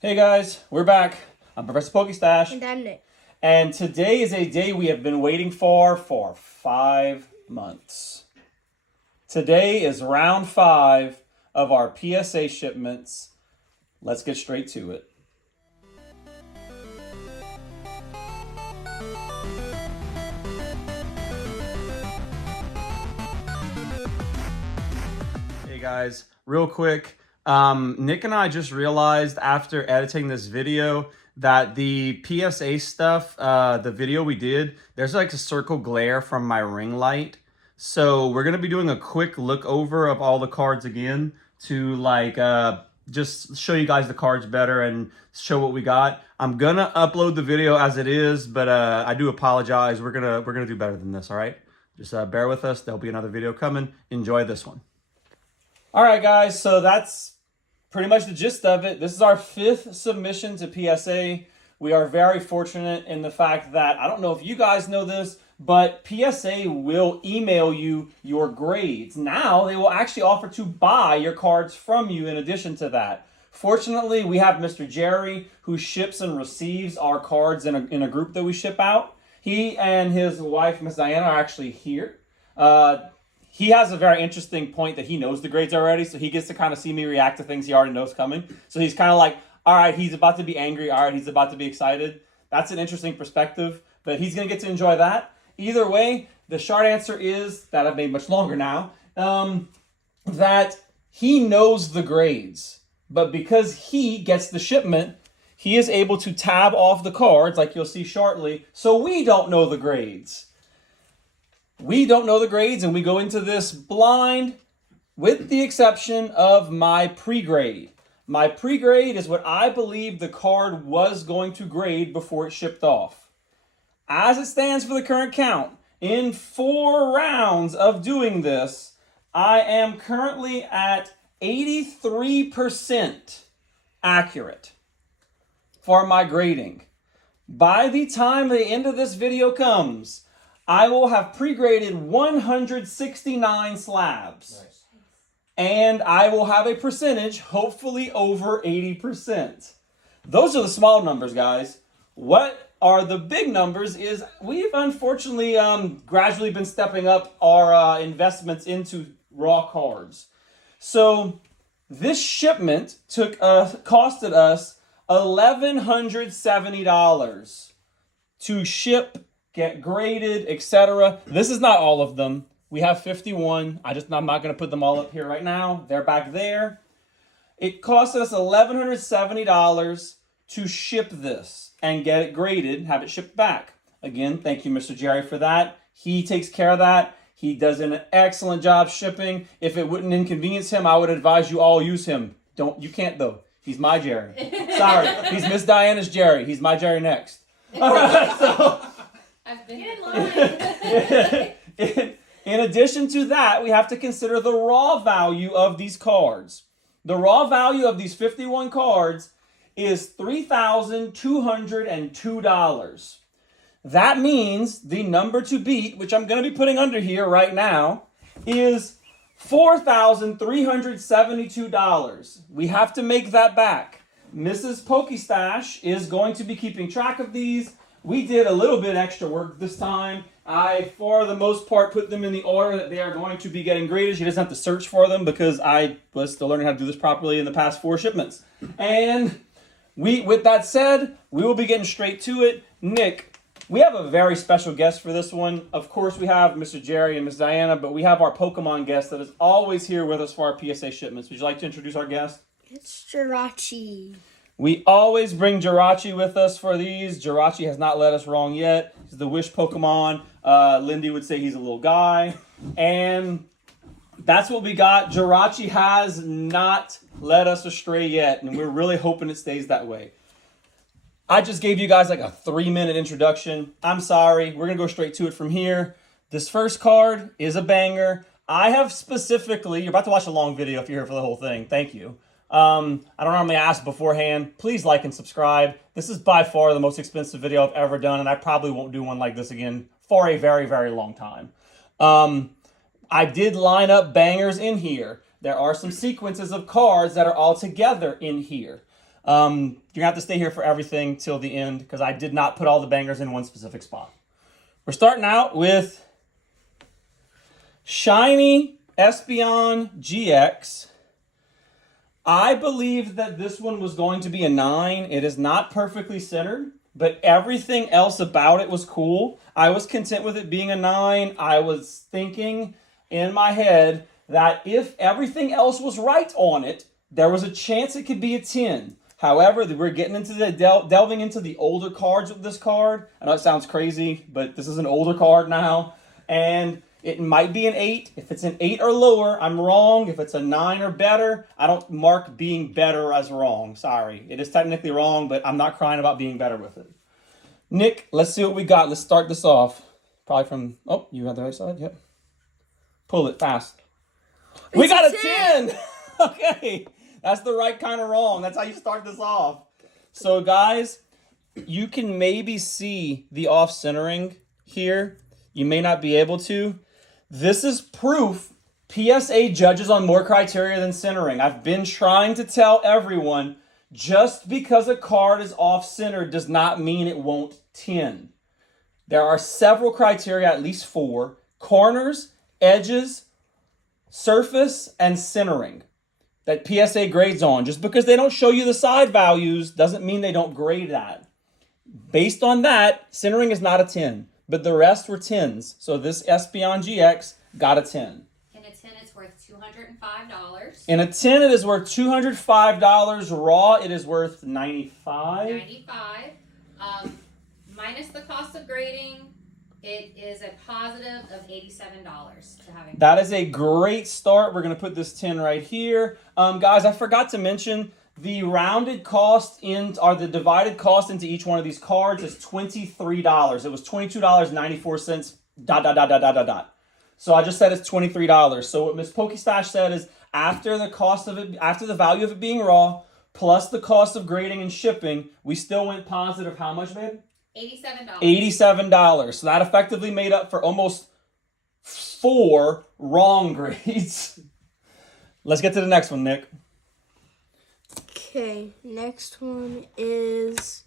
Hey guys, we're back. I'm Professor Pokestash. And I'm Nick. And today is a day we have been waiting for 5 months. Today is round 5 of our PSA shipments. Let's get straight to it. Hey guys, real quick. Nick and I just realized after editing this video that the PSA stuff, the video we did, there's like a circle glare from my ring light. So we're going to be doing a quick look over of all the cards again to just show you guys the cards better and show what we got. I'm going to upload the video as it is, but I do apologize. We're going to do better than this, all right? Just bear with us. There'll be another video coming. Enjoy this one. All right, guys, so that's pretty much the gist of it. This is our 5th submission to PSA. We are very fortunate in the fact that, I don't know if you guys know this, but PSA will email you your grades. Now, they will actually offer to buy your cards from you in addition to that. Fortunately, we have Mr. Jerry, who ships and receives our cards in a group that we ship out. He and his wife, Miss Diana, are actually here. He has a very interesting point that he knows the grades already, so he gets to kind of see me react to things he already knows coming. So he's kind of like, all right, he's about to be angry. All right, he's about to be excited. That's an interesting perspective, but he's going to get to enjoy that. Either way, the short answer is, that I've made much longer now, that he knows the grades. But because he gets the shipment, he is able to tab off the cards, like you'll see shortly, so we don't know the grades. We don't know the grades, and we go into this blind with the exception of my pre-grade. My pre-grade is what I believe the card was going to grade before it shipped off. As it stands for the current count, in 4 rounds of doing this, I am currently at 83% accurate for my grading. By the time the end of this video comes, I will have pre-graded 169 slabs. Nice. And I will have a percentage, hopefully over 80%. Those are the small numbers, guys. What are the big numbers is we've unfortunately gradually been stepping up our investments into raw cards. So this shipment costed us $1,170 to ship, get graded, etc. This is not all of them. We have 51. I'm not going to put them all up here right now. They're back there. It cost us $1,170 to ship this and get it graded, have it shipped back. Again, thank you, Mr. Jerry, for that. He takes care of that. He does an excellent job shipping. If it wouldn't inconvenience him, I would advise you all use him. You can't though. He's my Jerry. Sorry. He's Miss Diana's Jerry. He's my Jerry next. All right, so I've been in line. In addition to that, we have to consider the raw value of these cards. The raw value of these 51 cards is $3,202. That means the number to beat, which I'm going to be putting under here right now, is $4,372. We have to make that back. Mrs. Pokestash is going to be keeping track of these. We did a little bit extra work this time. I, for the most part, put them in the order that they are going to be getting graded. She doesn't have to search for them because I was still learning how to do this properly in the past 4 shipments. And with that said, we will be getting straight to it. Nick, we have a very special guest for this one. Of course, we have Mr. Jerry and Ms. Diana, but we have our Pokemon guest that is always here with us for our PSA shipments. Would you like to introduce our guest? It's Jirachi. We always bring Jirachi with us for these. Jirachi has not led us wrong yet. He's the wish Pokemon. Lindy would say he's a little guy. And that's what we got. Jirachi has not led us astray yet, and we're really hoping it stays that way. I just gave you guys like a 3-minute introduction. I'm sorry. We're going to go straight to it from here. This first card is a banger. I have specifically, you're about to watch a long video if you're here for the whole thing. Thank you. I don't normally ask beforehand. Please like and subscribe. This is by far the most expensive video I've ever done, and I probably won't do one like this again for a very, very long time. I did line up bangers in here. There are some sequences of cards that are all together in here. You're gonna have to stay here for everything till the end because I did not put all the bangers in one specific spot. We're starting out with Shiny Espeon GX. I believed that this one was going to be a 9. It is not perfectly centered, but everything else about it was cool. I was content with it being a 9. I was thinking in my head that if everything else was right on it, there was a chance it could be a 10. However, we're getting into the delving into the older cards with this card. I know it sounds crazy, but this is an older card now. And it might be an 8. If it's an 8 or lower, I'm wrong. If it's a 9 or better, I don't mark being better as wrong. Sorry. It is technically wrong, but I'm not crying about being better with it. Nick, let's see what we got. Let's start this off. Probably from... Oh, you have the right side? Yep. Pull it fast. We got a 10! Okay. That's the right kind of wrong. That's how you start this off. So, guys, you can maybe see the off-centering here. You may not be able to. This is proof PSA judges on more criteria than centering. I've been trying to tell everyone, just because a card is off-centered does not mean it won't 10. There are several criteria, at least 4. Corners, edges, surface, and centering that PSA grades on. Just because they don't show you the side values doesn't mean they don't grade that. Based on that, centering is not a 10. But the rest were 10s. So this Espeon GX got a 10. In a 10, it's worth $205. In a 10, it is worth $205. Raw, it is worth $95. $95. Minus the cost of grading, it is a positive of $87 to having. That is a great start. We're going to put this 10 right here. Guys, I forgot to mention the rounded cost or the divided cost into each one of these cards is $23. It was $22.94. ... So I just said it's $23. So what Miss Pokestash said is after the cost of it, after the value of it being raw, plus the cost of grading and shipping, we still went positive. How much, babe? $87. $87. So that effectively made up for almost 4 wrong grades. Let's get to the next one, Nick. Okay, next one is...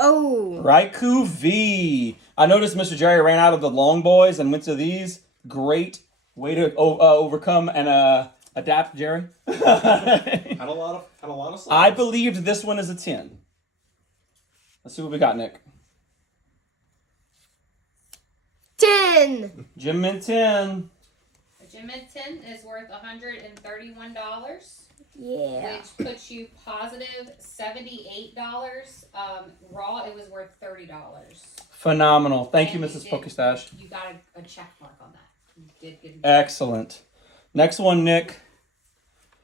Oh! Raikou V. I noticed Mr. Jerry ran out of the long boys and went to these. Great way to overcome and adapt, Jerry. Had a lot of slides. I believed this one is a 10. Let's see what we got, Nick. 10! Gym Mint 10. A Gym Mint 10 is worth $131. Yeah. Which puts you positive $78. Raw, it was worth $30. Phenomenal. Thank you, And Mrs. did- Pokestash. You got a check mark on that. You did good. Excellent. Next one, Nick.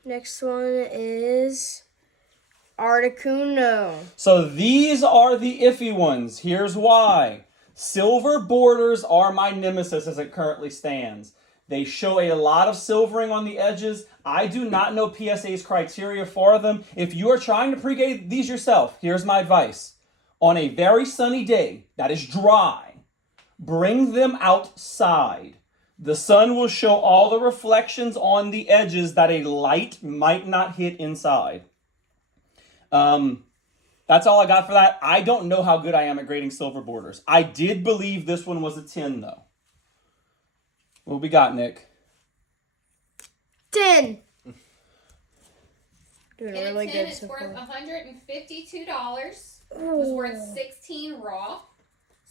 Next one is... Articuno. So these are the iffy ones. Here's why. Silver borders are my nemesis as it currently stands. They show a lot of silvering on the edges. I do not know PSA's criteria for them. If you are trying to pre-grade these yourself, here's my advice. On a very sunny day that is dry, bring them outside. The sun will show all the reflections on the edges that a light might not hit inside. That's all I got for that. I don't know how good I am at grading silver borders. I did believe this one was a 10, though. What we got, Nick? 10! Doing In a really 10, good it's so worth far. $152. It was worth 16 raw.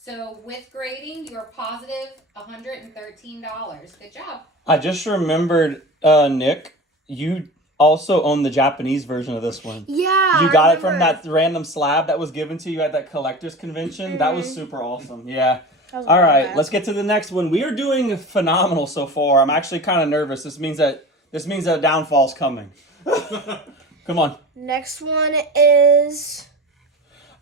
So with grading, you're positive $113. Good job. I just remembered, Nick, you also own the Japanese version of this one. Yeah, You I got it from remember. that random slab that was given to you at that collector's convention. That was super awesome. Yeah. That was All right, bad. let's get to the next one. We are doing phenomenal so far. I'm actually kind of nervous. This means that a downfall's coming. Come on. Next one is...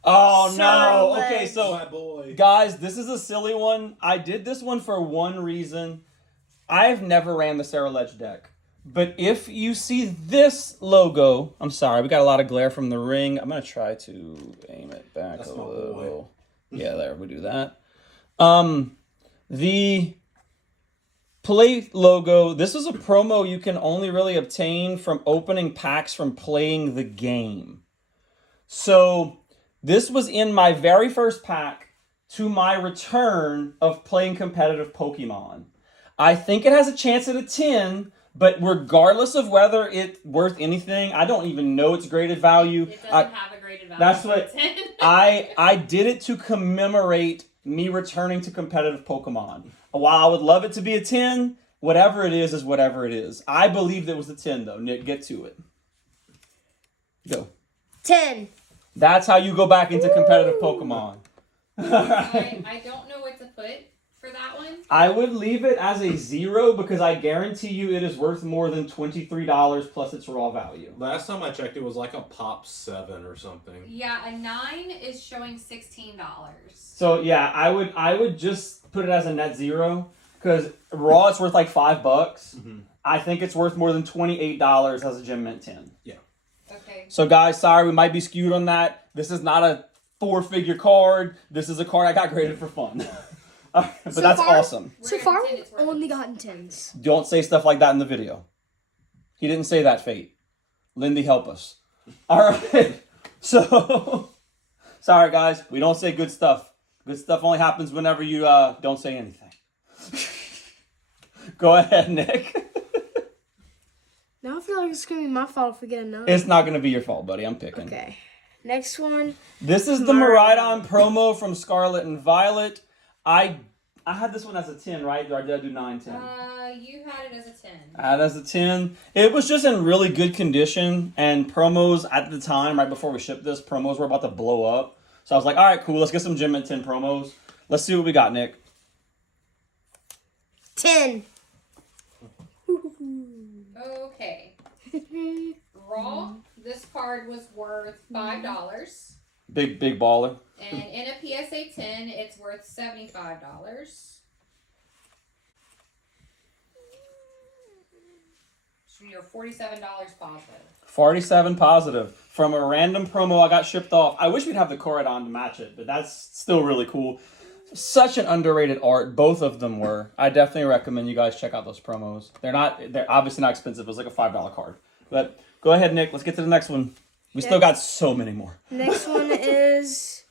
Oh no. Charlotte. Okay, so My boy. guys, this is a silly one. I did this one for one reason. I've never ran the Sarah Ledge deck. But if you see this logo, I'm sorry, we got a lot of glare from the ring. I'm going to try to aim it back That's a my little. Yeah, there, we do that. The Play logo. This is a promo you can only really obtain from opening packs from playing the game. So this was in my very first pack to my return of playing competitive Pokemon. I think it has a chance at a 10, but regardless of whether it's worth anything, I don't even know its graded value. It doesn't have a graded value. That's what I did it to commemorate me returning to competitive Pokemon. While I would love it to be a 10, whatever it is whatever it is. I believed it was a 10 though. Nick, get to it. Go. 10. That's how you go back into competitive Pokemon. I don't know what to put for that one. I would leave it as a 0 because I guarantee you it is worth more than $23 plus its raw value. Last time I checked, it was like a pop 7 or something. Yeah, a 9 is showing $16. So yeah, I would just put it as a net 0 because raw it's worth like $5. Mm-hmm. I think it's worth more than $28 as a Gem Mint 10. Yeah. Okay. So guys, sorry we might be skewed on that. This is not a 4-figure card. This is a card I got graded for fun. But So that's far- awesome. So We're far, at 10, it's worth only it. gotten 10s. Don't say stuff like that in the video. He didn't say that, Fate. Lindy, help us. All right. So, sorry guys, we don't say good stuff. Good stuff only happens whenever you don't say anything. Go ahead, Nick. Now I feel like it's going to be my fault if we get another. It's not going to be your fault, buddy. I'm picking. Okay. Next one. This is the Miraidon promo from Scarlet and Violet. I had this one as a 10, right? Or did I do 9, 10? You had it as a 10. I had it as a 10. It was just in really good condition, and promos at the time, right before we shipped this, promos were about to blow up. So I was like, all right, cool, let's get some Gem Mint 10 promos. Let's see what we got, Nick. 10. Okay. Raw, this card was worth $5. Big baller. And in a PSA 10, it's worth $75. So you're $47 positive. 47 positive. From a random promo I got shipped off. I wish we'd have the Corridon to match it, but that's still really cool. Such an underrated art. Both of them were. I definitely recommend you guys check out those promos. They're obviously not expensive. It was like a $5 card. But go ahead, Nick. Let's get to the next one. We still got so many more. Next one is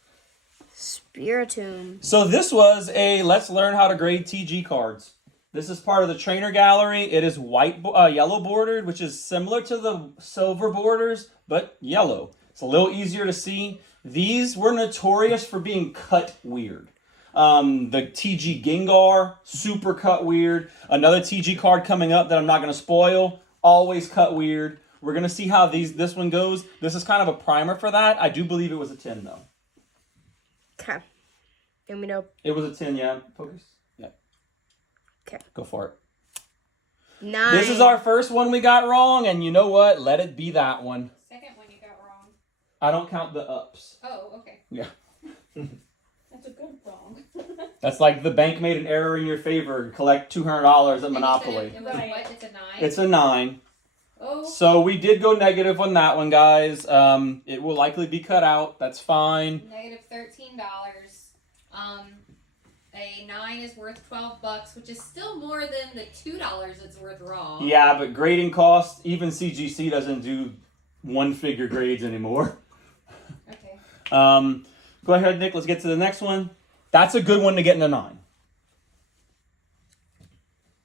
Spiritomb. So this was a Let's Learn How to Grade TG cards. This is part of the trainer gallery. It is yellow bordered, which is similar to the silver borders, but yellow. It's a little easier to see. These were notorious for being cut weird. The TG Gengar, super cut weird. Another TG card coming up that I'm not going to spoil, always cut weird. We're going to see how this one goes. This is kind of a primer for that. I do believe it was a 10, though. Okay. Let me know. It was a 10, yeah. Focus. Yeah. Okay. Go for it. 9. This is our first one we got wrong, and you know what? Let it be that one. Second one you got wrong. I don't count the ups. Oh, okay. Yeah. That's a good wrong. That's like the bank made an error in your favor. Collect $200 at Monopoly. It was what? It's a 9? It's a 9. Oh. So we did go negative on that one, guys. It will likely be cut out. That's fine. Negative $13. A 9 is worth $12, which is still more than the $2 it's worth raw. Yeah, but grading costs, even CGC doesn't do one-figure grades anymore. Okay. Go ahead, Nick. Let's get to the next one. That's a good one to get in a 9.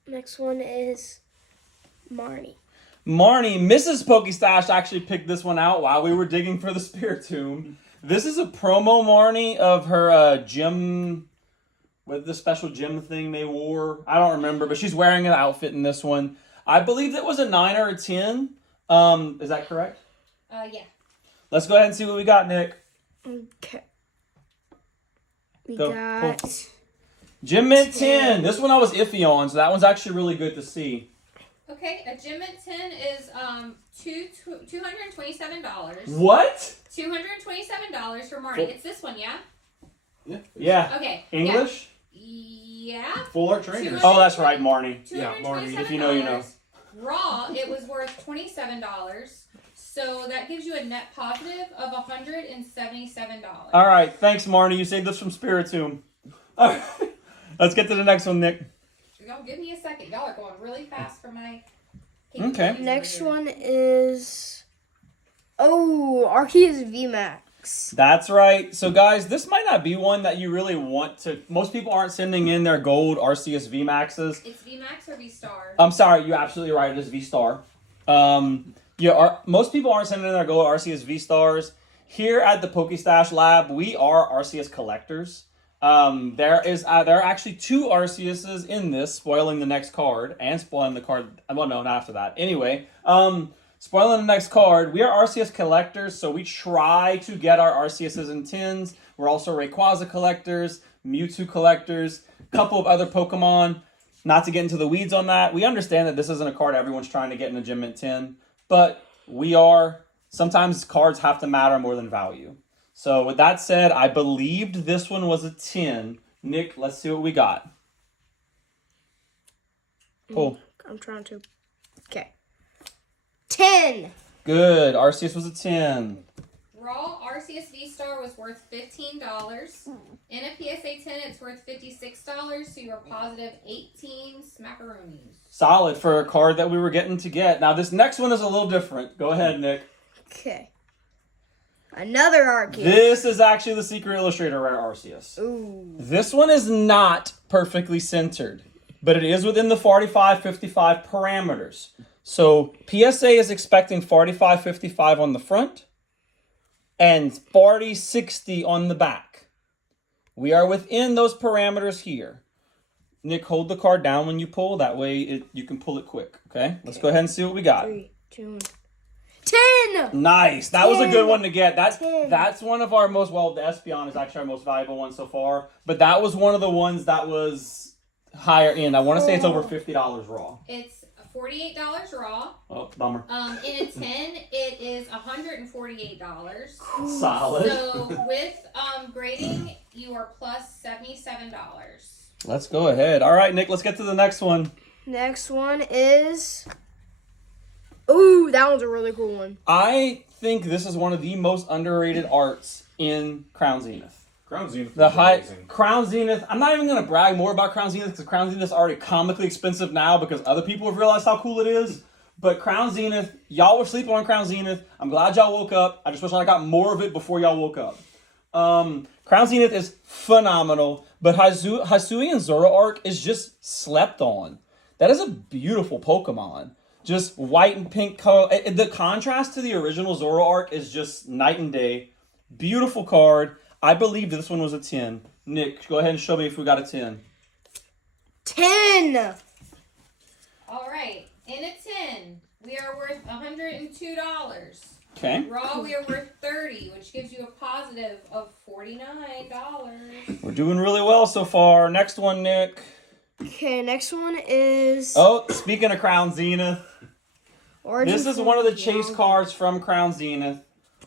Next one is Marnie. Marnie, Mrs. Pokestash actually picked this one out while we were digging for the Spiritomb. This is a promo Marnie of her gym, with the special gym thing they wore. I don't remember, but she's wearing an outfit in this one. I believe it was a 9 or a 10. Is that correct? Yeah. Let's go ahead and see what we got, Nick. Okay. We Go. got... Cool. Gym Mint 10. This one I was iffy on, so that one's actually really good to see. Okay, a Gem Mint 10 is $227. What? $227 for Marnie. Cool. It's this one, yeah? Yeah. Okay. English? Yeah. Full art trainers. Oh, that's right, Marnie. Yeah, Marnie. If you know, you know. Raw, it was worth $27. So that gives you a net positive of $177. All right, thanks, Marnie. You saved us from Spiritomb. All right, let's get to the next one, Nick. Y'all give me a second. Y'all are going really fast for my. Okay. Next one is Arceus VMAX. That's right. So, guys, this might not be one that you really want to. Most people aren't sending in their gold RCS VMAXs. It's VMAX or V Star? I'm sorry, you're absolutely right. It is V Star. Most people aren't sending in their gold RCS V Stars. Here at the PokeStash Lab, we are RCS collectors. There are actually 2 RCSs in this, spoiling the next card and spoiling the card. Well, no, not after that. Anyway, spoiling the next card. We are RCS collectors, so we try to get our RCSs in tins. We're also Rayquaza collectors, Mewtwo collectors, a couple of other Pokemon. Not to get into the weeds on that, we understand that this isn't a card everyone's trying to get in a Gem Mint 10, but sometimes cards have to matter more than value. So with that said, I believed this one was a 10. Nick, let's see what we got. Pull. I'm trying to. Okay. 10. Good. RCS was a 10. Raw RCS V Star was worth $15. In a PSA 10, it's worth $56. So you are positive 18 smackaroonies. Solid for a card that we were getting to get. Now this next one is a little different. Go ahead, Nick. Okay. Another Arceus. This is actually the Secret Illustrator Rare Arceus. Ooh. This one is not perfectly centered, but it is within the 45-55 parameters. So PSA is expecting 45-55 on the front and 40-60 on the back. We are within those parameters here. Nick, hold the card down when you pull. That way you can pull it quick, okay? Let's go ahead and see what we got. 3, 2, 1. 10! Nice. That was a 10. good one to get. 10. That's one of our most, well, the Espeon is actually our most valuable one so far. But that was one of the ones that was higher end. I want to say it's over $50 raw. It's $48 raw. Oh, bummer. In a 10, it is $148. Solid. So with grading, you are plus $77. Let's go ahead. All right, Nick, let's get to the next one. Next one is. Ooh, that one's a really cool one. I think this is one of the most underrated arts in Crown Zenith. Crown Zenith The is high amazing. Crown Zenith. I'm not even going to brag more about Crown Zenith because Crown Zenith is already comically expensive now because other people have realized how cool it is. But Crown Zenith, y'all were sleeping on Crown Zenith. I'm glad y'all woke up. I just wish I got more of it before y'all woke up. Crown Zenith is phenomenal, but Hisui and Zoroark is just slept on. That is a beautiful Pokemon. Just white and pink color. The contrast to the original Zoroark is just night and day. Beautiful card. I believe this one was a 10. Nick, go ahead and show me if we got a 10. 10! All right. In a 10, we are worth $102. Okay. Raw, we are worth $30, which gives you a positive of $49. We're doing really well so far. Next one, Nick. Okay, next one is. Oh, speaking of Crown Zenith, Origin this is Form one of the chase Dialga. cards from Crown Zenith.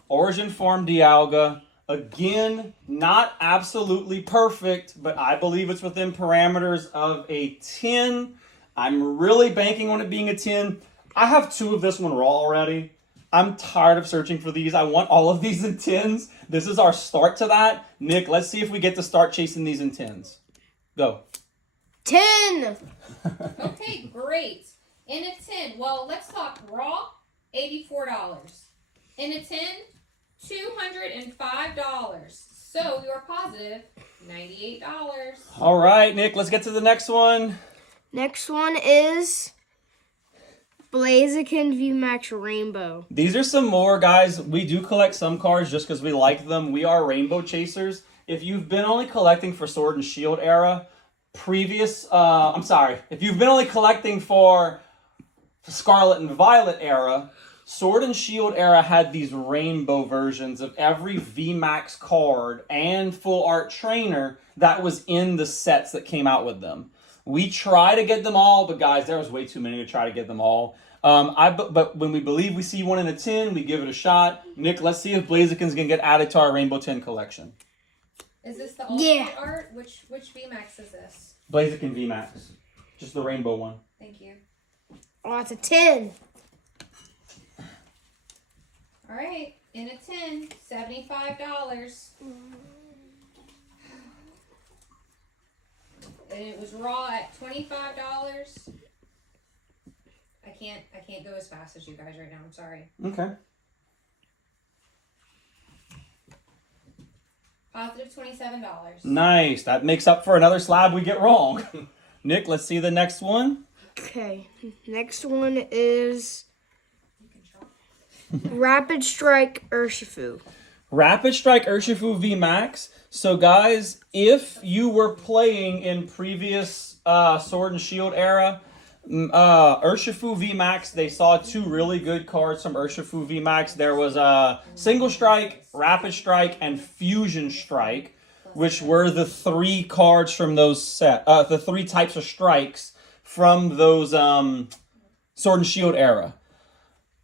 Origin Form Dialga. Again, not absolutely perfect, but I believe it's within parameters of a 10. I'm really banking on it being a 10. I have 2 of this one raw already. I'm tired of searching for these. I want all of these in 10s. This is our start to that. Nick, let's see if we get to start chasing these in 10s. Go. 10! Okay, great. In a 10, well, let's talk raw, $84. In a 10, $205. So you are positive $98. All right, Nick, let's get to the next one. Next one is. Blaziken VMAX Rainbow. These are some more, guys. We do collect some cards just because we like them. We are rainbow chasers. If you've been only collecting for Sword and Shield era, if you've been only collecting for Scarlet and Violet era, Sword and Shield era had these rainbow versions of every VMAX card and full art trainer that was in the sets that came out with them. We try to get them all, but guys, there was way too many to try to get them all. But when we believe we see one in a 10, we give it a shot. Nick, let's see if Blaziken's gonna get added to our Rainbow 10 collection. Is this the ultimate art? Which VMAX is this? Blaziken VMAX. Just the rainbow one. Thank you. Oh, it's a 10. All right, in a 10, $75. and it was raw at $25. I can't go as fast as you guys right now. I'm sorry. Okay. Positive $27. Nice. That makes up for another slab we get wrong. Nick, let's see the next one. Okay. Next one is You can chop. Rapid Strike Urshifu. Rapid Strike Urshifu V Max. So guys, if you were playing in previous Sword and Shield era, Urshifu V Max, they saw two really good cards from Urshifu V Max. There was Single Strike, Rapid Strike, and Fusion Strike, which were the three cards from those the three types of strikes from those Sword and Shield era.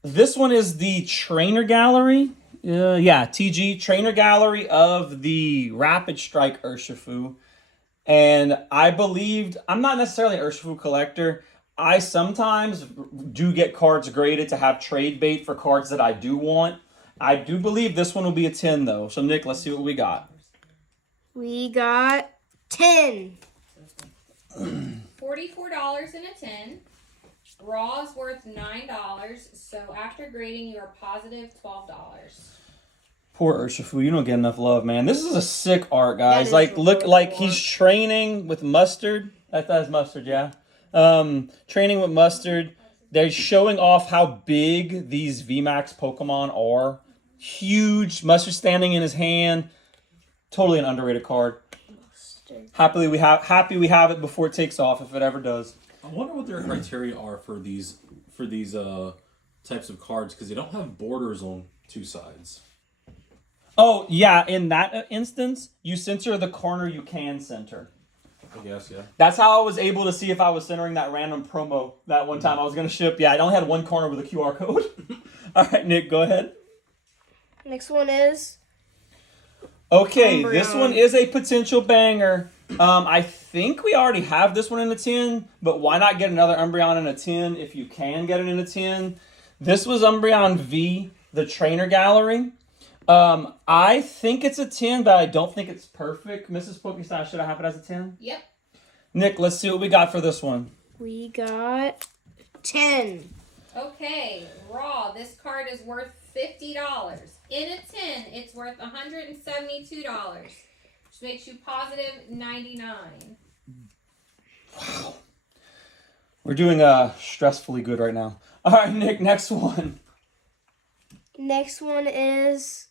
This one is the Trainer Gallery. TG Trainer Gallery of the Rapid Strike Urshifu. And I believed, I'm not necessarily an Urshifu collector. I sometimes do get cards graded to have trade bait for cards that I do want. I do believe this one will be a 10 though. So Nick, let's see what we got. We got 10. $44 in a 10. Raw is worth $9. So after grading, you are positive $12. Poor Urshifu, you don't get enough love, man. This is a sick art, That guys. is Like, a look, good like art. he's training with Mustard. That's Mustard, yeah. Training with Mustard. They're showing off how big these VMAX Pokemon are. Huge. Mustard standing in his hand. Totally an underrated card. Happy we have it before it takes off, if it ever does. I wonder what their criteria are for these types of cards, because they don't have borders on two sides. Oh, yeah, in that instance, you center the corner you can center. I guess, yeah. That's how I was able to see if I was centering that random promo that one time I was going to ship. Yeah, I only had one corner with a QR code. All right, Nick, go ahead. Next one is Okay, this Umbreon. one is a potential banger. I think we already have this one in a 10, but why not get another Umbreon in a 10 if you can get it in a 10? This was Umbreon V, the Trainer Gallery. I think it's a 10, but I don't think it's perfect. Mrs. Pokestyle, should I have it as a 10? Yep. Nick, let's see what we got for this one. we got 10. Okay, raw. This card is worth $50. In a 10, it's worth $172, which makes you positive 99. Wow. We're doing stressfully good right now. All right, Nick, next one. Next one is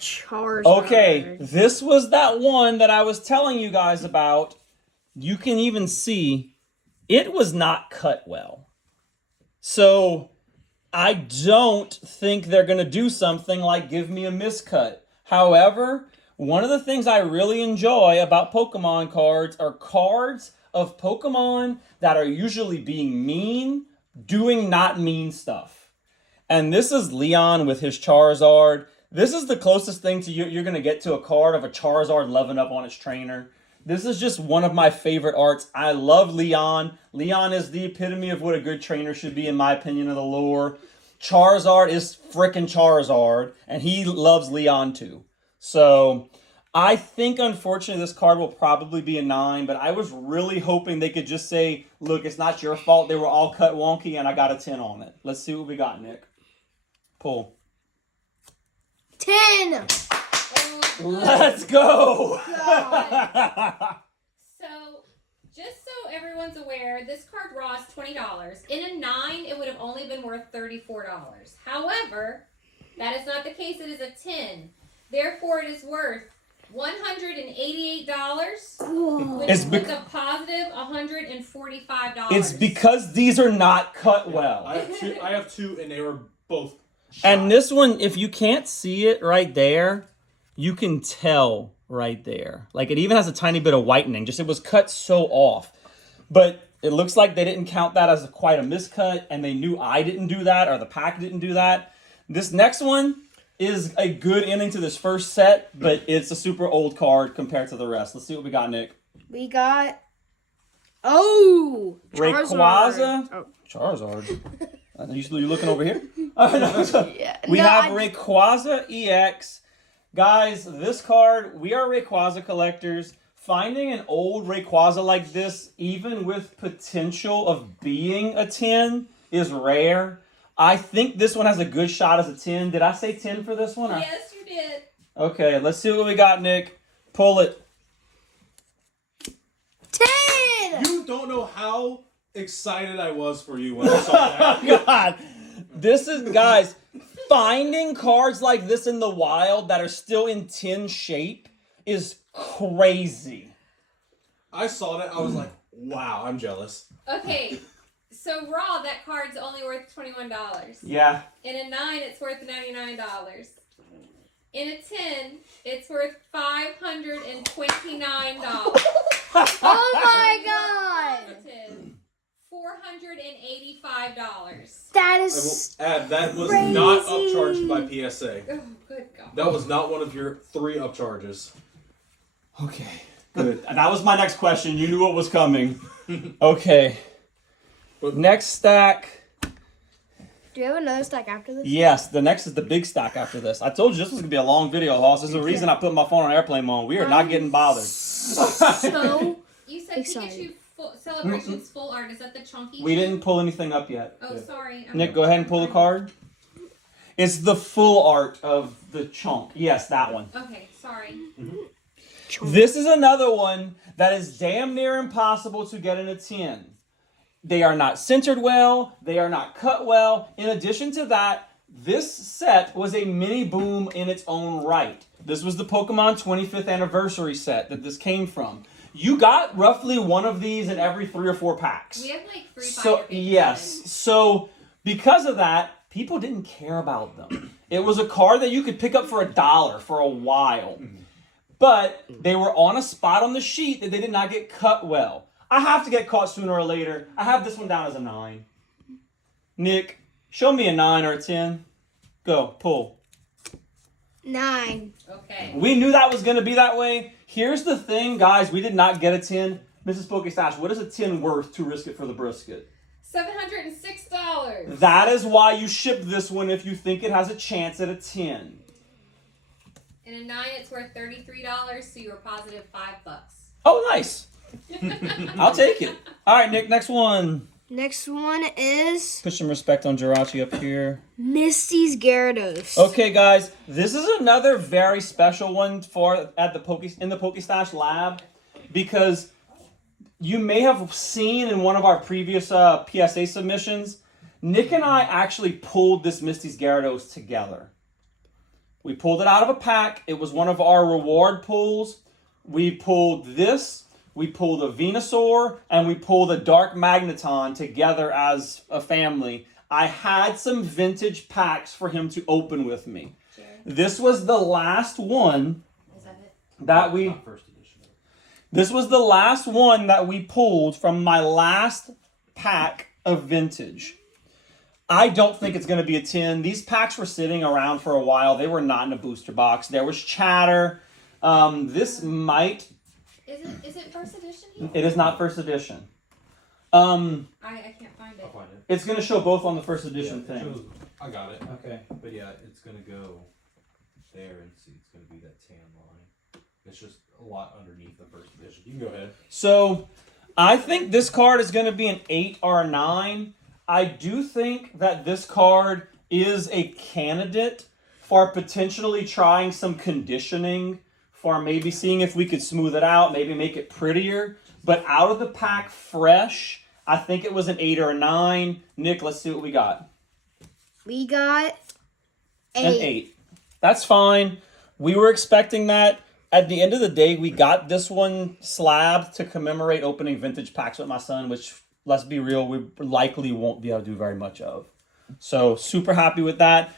Charizard. Okay, this was that one that I was telling you guys about. You can even see it was not cut well. So I don't think they're going to do something like give me a miscut. However, one of the things I really enjoy about Pokemon cards are cards of Pokemon that are usually being mean, doing not mean stuff. And this is Leon with his Charizard. This is the closest thing to you're going to get to a card of a Charizard leveling up on its trainer. This is just one of my favorite arts. I love Leon. Leon is the epitome of what a good trainer should be, in my opinion, of the lore. Charizard is frickin' Charizard, and he loves Leon too. So I think, unfortunately, this card will probably be a 9, but I was really hoping they could just say, look, it's not your fault. They were all cut wonky, and I got a 10 on it. Let's see what we got, Nick. Pull. 10. Oh, Let's go! So, just so everyone's aware, this card raw is $20. In a 9, it would have only been worth $34. However, that is not the case. It is a 10. Therefore, it is worth $188, which It's puts a positive $145. It's because these are not cut well. I have two, and they were both shot. And this one, if you can't see it right there, you can tell right there. Like, it even has a tiny bit of whitening. Just, it was cut so off. But it looks like they didn't count that as quite a miscut, and they knew I didn't do that, or the pack didn't do that. This next one is a good ending to this first set, but it's a super old card compared to the rest. Let's see what we got, Nick. We got Charizard. Rayquaza. Oh. Charizard. You're looking over here? No. Yeah. We No, have I- Rayquaza EX. Guys, this card, we are Rayquaza collectors. finding an old Rayquaza like this, even with potential of being a 10, is rare. I think this one has a good shot as a 10. Did I say 10 for this one? Or? Yes, you did. Okay, let's see what we got, Nick. Pull it. 10! You don't know how excited I was for you when I saw that. God, this is, guys, finding cards like this in the wild that are still in 10 shape is crazy. I saw that. I was like, wow, I'm jealous. Okay, so raw, that card's only worth $21. Yeah. In a 9, it's worth $99. In a 10, it's worth $529. Oh my god! Positive, $485. That I will is add, that was crazy. not upcharged by PSA. Oh, good God. That was not one of your 3 upcharges. Okay, good. And that was my next question. You knew what was coming. Okay. Next stack. Do you have another stack after this? Yes, the next is the big stack after this. I told you this was going to be a long video, Hoss. There's a reason I put my phone on airplane mode. We are not getting bothered. So You said excited. Pikachu Celebrations full art. Is that the chunky? We chunk? didn't pull anything up yet. Oh, sorry. Nick, go ahead and pull the card. It's the full art of the chunk. Yes, that one. Okay, sorry. This is another one that is damn near impossible to get in a 10. They are not centered well. They are not cut well. In addition to that, this set was a mini boom in its own right. This was the Pokemon 25th anniversary set that this came from. You got roughly one of these in every 3 or 4 packs. We have like 3 So, binder pages. yes. So, because of that, people didn't care about them. It was a card that you could pick up for $1 for a while. But they were on a spot on the sheet that they did not get cut well. I have to get caught sooner or later. I have this one down as a 9. Nick, show me a 9 or a 10. Go, pull. 9. Okay. We knew that was going to be that way. Here's the thing, guys. We did not get a 10. Mrs. Pokestash, what is a 10 worth to risk it for the brisket? $706. That is why you ship this one if you think it has a chance at a 10. In a 9, it's worth $33, so you were positive $5. Oh, nice. I'll take it. All right, Nick, next one. Next one is Put some respect on Jirachi up here. Misty's Gyarados. Okay, guys, this is another very special one for at the in the Pokestash lab because you may have seen in one of our previous PSA submissions, Nick and I actually pulled this Misty's Gyarados together. We pulled it out of a pack. It was one of our reward pulls. We pulled this. We pulled a Venusaur, and we pulled a Dark Magneton together as a family. I had some vintage packs for him to open with me. This was the last one Is that it? that we... Not first edition. This was the last one that we pulled from my last pack of vintage. I don't think it's going to be a 10. These packs were sitting around for a while. They were not in a booster box. There was chatter. This might... Is it first edition here? It is not first edition. I can't find it. I'll find it. It's going to show both on the first edition It thing. shows- I got it. Okay. But yeah, it's gonna go there and see. It's gonna be that tan line. It's just a lot underneath the first edition. You can go ahead. So, I think this card is going to be an 8 or a 9. I do think that this card is a candidate for potentially trying some conditioning, for maybe seeing if we could smooth it out, maybe make it prettier. But out of the pack fresh, I think it was an 8 or a 9. Nick, let's see what we got. We got An 8. 8. That's fine. We were expecting that. At the end of the day, we got this one slabbed to commemorate opening vintage packs with my son, which, let's be real, we likely won't be able to do very much of. So, super happy with that.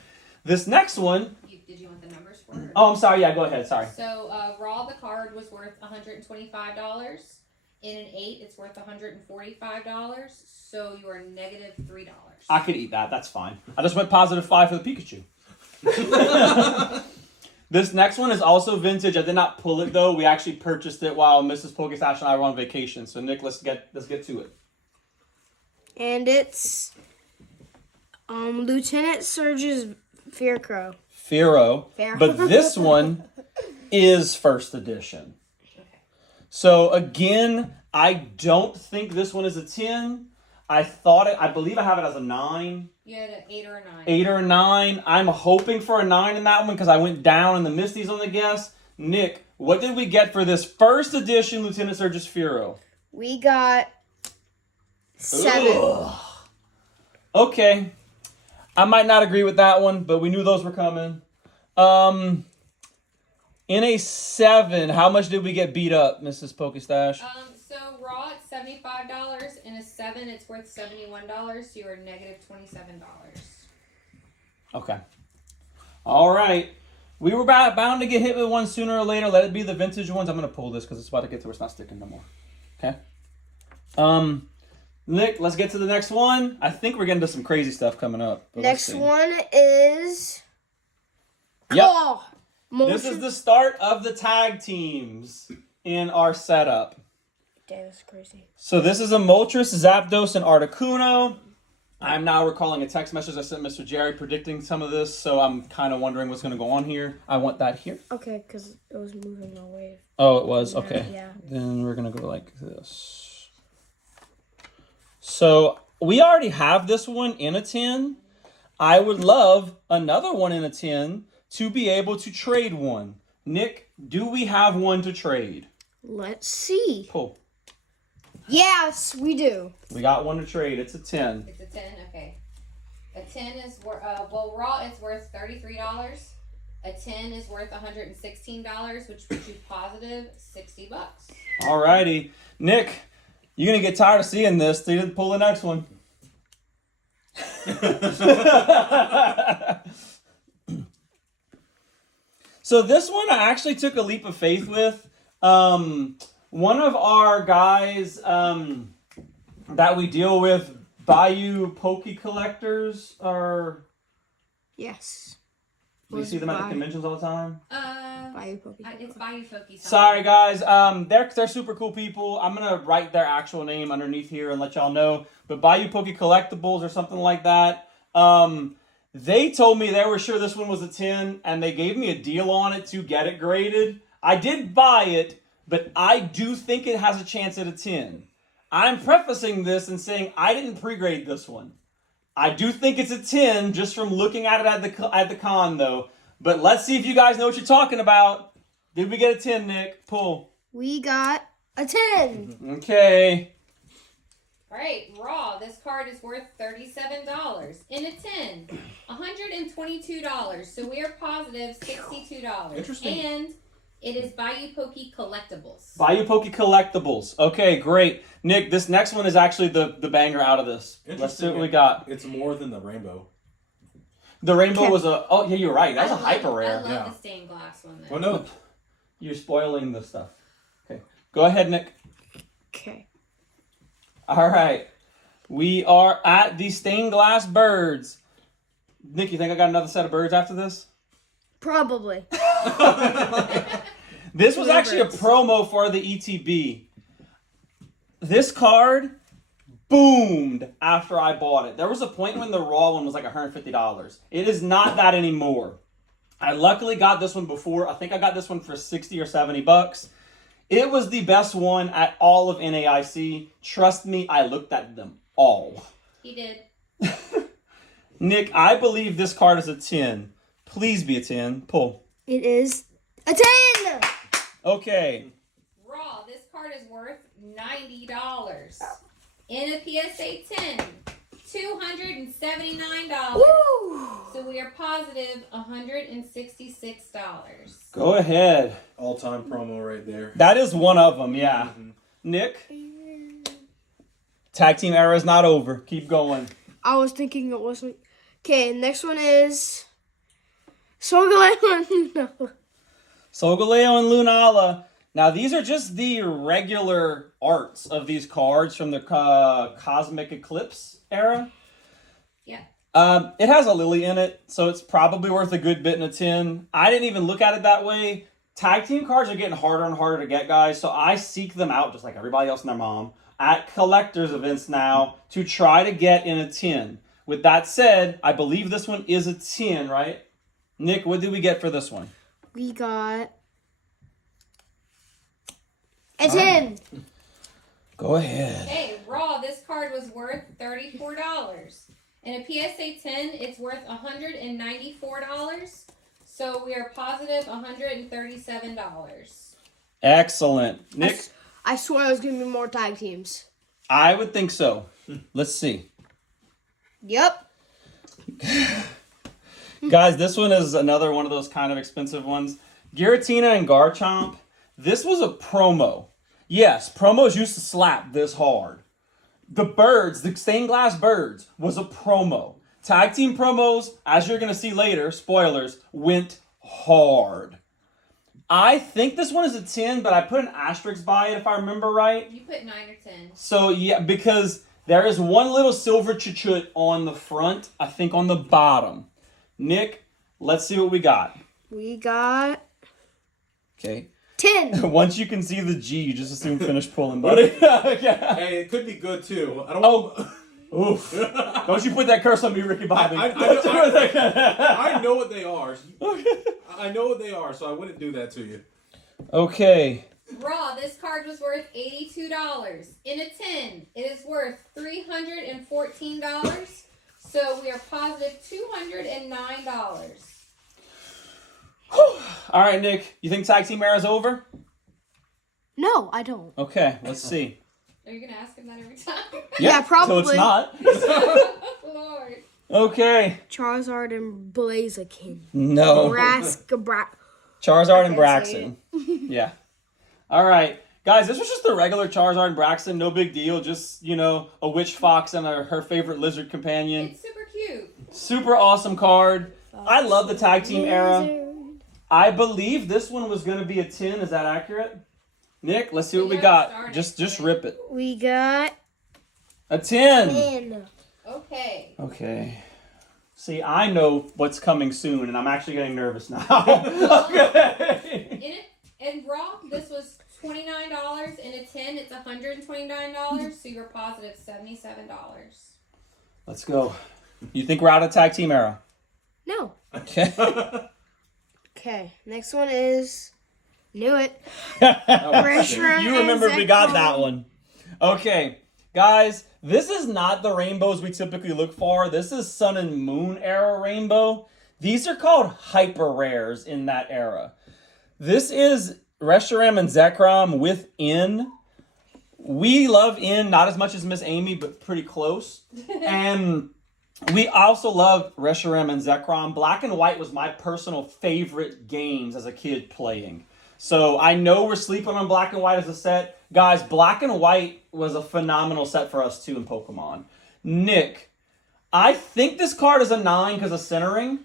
This next one... Did you want the numbers for it? Oh, I'm sorry. Yeah, go ahead. Sorry. So, raw, the card was worth $125. In an 8, it's worth $145. So you are negative $3. I could eat that. That's fine. I just went positive 5 for the Pikachu. This next one is also vintage. I did not pull it, though. We actually purchased it while Mrs. Pokestash and I were on vacation. So, Nick, let's get to it. And it's Lieutenant Surge's Fearcrow. Firo. Fair. But this one is first edition. So again, I don't think this one is a 10. I believe I have it as a 9. You had an 8 or a 9. 8 or a 9. I'm hoping for a 9 in that one because I went down in the Misties on the guess. Nick, what did we get for this first edition Lieutenant Surge's Firo? We got 7. Ugh. Okay. I might not agree with that one, but we knew those were coming. In a 7, how much did we get beat up, Mrs. Pokestash? So raw it's $75. In a 7, it's worth $71. So you're negative $27. Okay. All right. We were bound to get hit with one sooner or later. Let it be the vintage ones. I'm going to pull this because it's about to get to where it's not sticking no more. Okay. Nick, let's get to the next one. I think we're getting to some crazy stuff coming up. Next one is... Yep. Oh, This is the start of the tag teams in our setup. Damn, that's crazy. So this is a Moltres, Zapdos, and Articuno. I'm now recalling a text message I sent Mr. Jerry predicting some of this, so I'm kind of wondering what's going to go on here. I want that here. Okay, because it was moving away. Oh, it was? Okay. Yeah. Then we're going to go like this. So we already have this one in a 10. I would love another one in a 10 to be able to trade one. Nick, do we have one to trade? Let's see. Pull. Yes, we do. We got one to trade. It's a 10. It's a 10, okay. A 10 is worth, raw it's worth $33. A 10 is worth $116, which puts you positive $60. Alrighty. Nick, you're going to get tired of seeing this. So you pull the next one. So this one I actually took a leap of faith with. One of our guys that we deal with, Bayou Poke Collectors, are... Yes. Do you see them at the conventions all the time? Bayou Poke. It's Bayou Pokey. Sorry, guys. They're super cool people. I'm gonna write their actual name underneath here and let y'all know. But Bayou Poke Collectibles or something like that. They told me they were sure this one was a 10, and they gave me a deal on it to get it graded. I did buy it, but I do think it has a chance at a 10. I'm prefacing this and saying I didn't pre-grade this one. I do think it's a 10 just from looking at it at the con, though. But let's see if you guys know what you're talking about. Did we get a 10, Nick? Pull. We got a 10. Okay. All right, raw. This card is worth $37. In a 10, $122. So we are positive $62. Interesting. And it is Bayou Pokey Collectibles. Bayou Poke Collectibles. Okay, great. Nick, this next one is actually the banger out of this. Let's see what we got. It's more than the rainbow. The rainbow Okay. was a... Oh, yeah, you're right. That's a hyper I rare. love Yeah. the stained glass one, though. Well, no. You're spoiling the stuff. Okay. Go ahead, Nick. Okay. All right. We are at the stained glass birds. Nick, you think I got another set of birds after this? Probably. This was actually a Favorites. promo for the ETB. This card boomed after I bought it. There was a point when the raw one was like $150. It is not that anymore. I luckily got this one before. I think I got this one for 60 or 70 bucks. It was the best one at all of NAIC. Trust me, I looked at them all. He did. Nick, I believe this card is a 10. Please be a 10. Pull. It is a 10. Okay. Raw. This card is worth $90. In a PSA 10, $279. Woo. So we are positive $166. Go ahead. All-time promo right there. That is one of them, yeah. Nick? Tag team era is not over. Keep going. I was thinking it wasn't. Okay, next one is Solgaleo. Solgaleo and Lunala. Now, these are just the regular arts of these cards from the Cosmic Eclipse era. Yeah. It has a Lily in it, so it's probably worth a good bit in a 10. I didn't even look at it that way. Tag team cards are getting harder and harder to get, guys, so I seek them out, just like everybody else and their mom, at collectors events now to try to get in a 10. With that said, I believe this one is a 10, right? Nick, what did we get for this one? We got A 10. Go ahead. Okay, Raw, this card was worth $34. In a PSA 10, it's worth $194. So we are positive $137. Excellent. Nick? I swear there's going to be more tag teams. I would think so. Let's see. Yep. Guys, this one is another one of those kind of expensive ones. Giratina and Garchomp. This was a promo. Yes, promos used to slap this hard. The birds, the stained glass birds, was a promo. Tag team promos, as you're going to see later, spoilers, went hard. I think this one is a 10, but I put an asterisk by it if I remember right. You put 9 or 10. So, yeah, because there is one little silver chuchut on the front, I think on the bottom. Nick, let's see what we got. We got Okay. 10. Once you can see the G, you just assume finish pulling, buddy. Yeah. Hey, it could be good too. I don't. Oh. Oof. Don't you put that curse on me, Ricky Bobby. I know what they are. I know what they are, so I wouldn't do that to you. Okay. Raw, this card was worth $82. In a 10, it is worth $314. So we are positive $209. All right, Nick. You think tag team era's over? No, I don't. Okay, let's see. Are you going to ask him that every time? Yeah, probably. So it's not. Lord. Okay. Charizard and Blaziken. No. Charizard and I Braxton. Yeah. All right. Guys, this was just the regular Charizard and Braxton. No big deal. Just, a witch fox and her favorite lizard companion. It's super cute. Super awesome card. I love the tag team era. I believe this one was going to be a 10. Is that accurate? Nick, let's see what we got. Just rip it. We got A 10. 10. Okay. Okay. See, I know what's coming soon, and I'm actually getting nervous now. Okay. In Raw, this was $29. In a 10, it's $129. So you're positive $77. Let's go. You think we're out of tag team era? No. Okay. Okay, next one is... Knew it. You remember we got that one. Okay, guys, this is not the rainbows we typically look for. This is Sun and Moon era rainbow. These are called hyper rares in that era. This is Reshiram and Zekrom with N. We love N, not as much as Miss Amy, but pretty close. And we also love Reshiram and Zekrom. Black and White was my personal favorite games as a kid playing. So I know we're sleeping on Black and White as a set. Guys, Black and White was a phenomenal set for us too in Pokemon. Nick, I think this card is a 9 because of centering.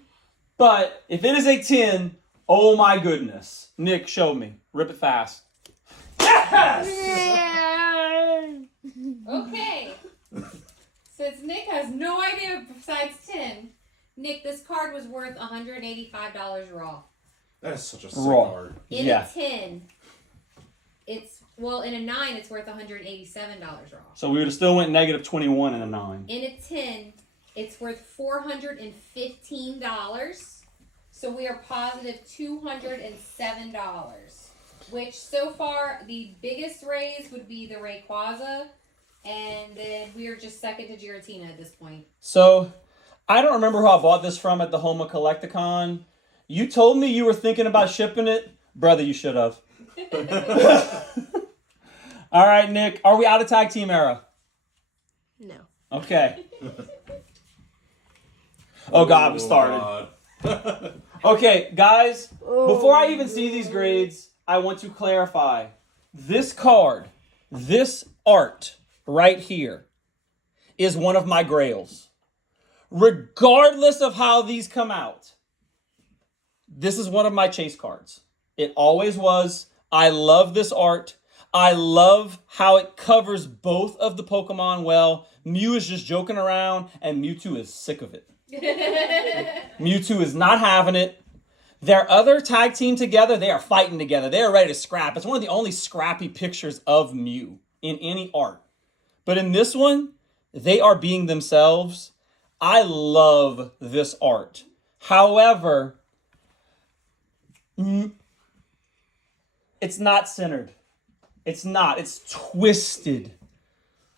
But if it is a 10, oh my goodness. Nick, show me. Rip it fast. Yes! Okay. Since Nick has no idea besides 10, Nick, this card was worth $185 raw. That is such a sick Raw. card. In Yeah. a 10, in a 9, it's worth $187 raw. So we would have still went negative 21 in a 9. In a 10, it's worth $415. So we are positive $207. Which so far, the biggest raise would be the Rayquaza. And then we are just second to Giratina at this point. So, I don't remember who I bought this from at the Homa Collecticon. You told me you were thinking about shipping it. Brother, you should have. All right, Nick. Are we out of tag team era? No. Okay. Oh, God, we started. Okay, guys. Before I even see these grades, I want to clarify. This card, this art right here, is one of my grails. Regardless of how these come out, this is one of my chase cards. It always was. I love this art. I love how it covers both of the Pokemon well. Mew is just joking around, and Mewtwo is sick of it. Mewtwo is not having it. Their other tag team together, they are fighting together. They are ready to scrap. It's one of the only scrappy pictures of Mew in any art. But in this one, they are being themselves. I love this art. However, it's not centered. It's not. It's twisted.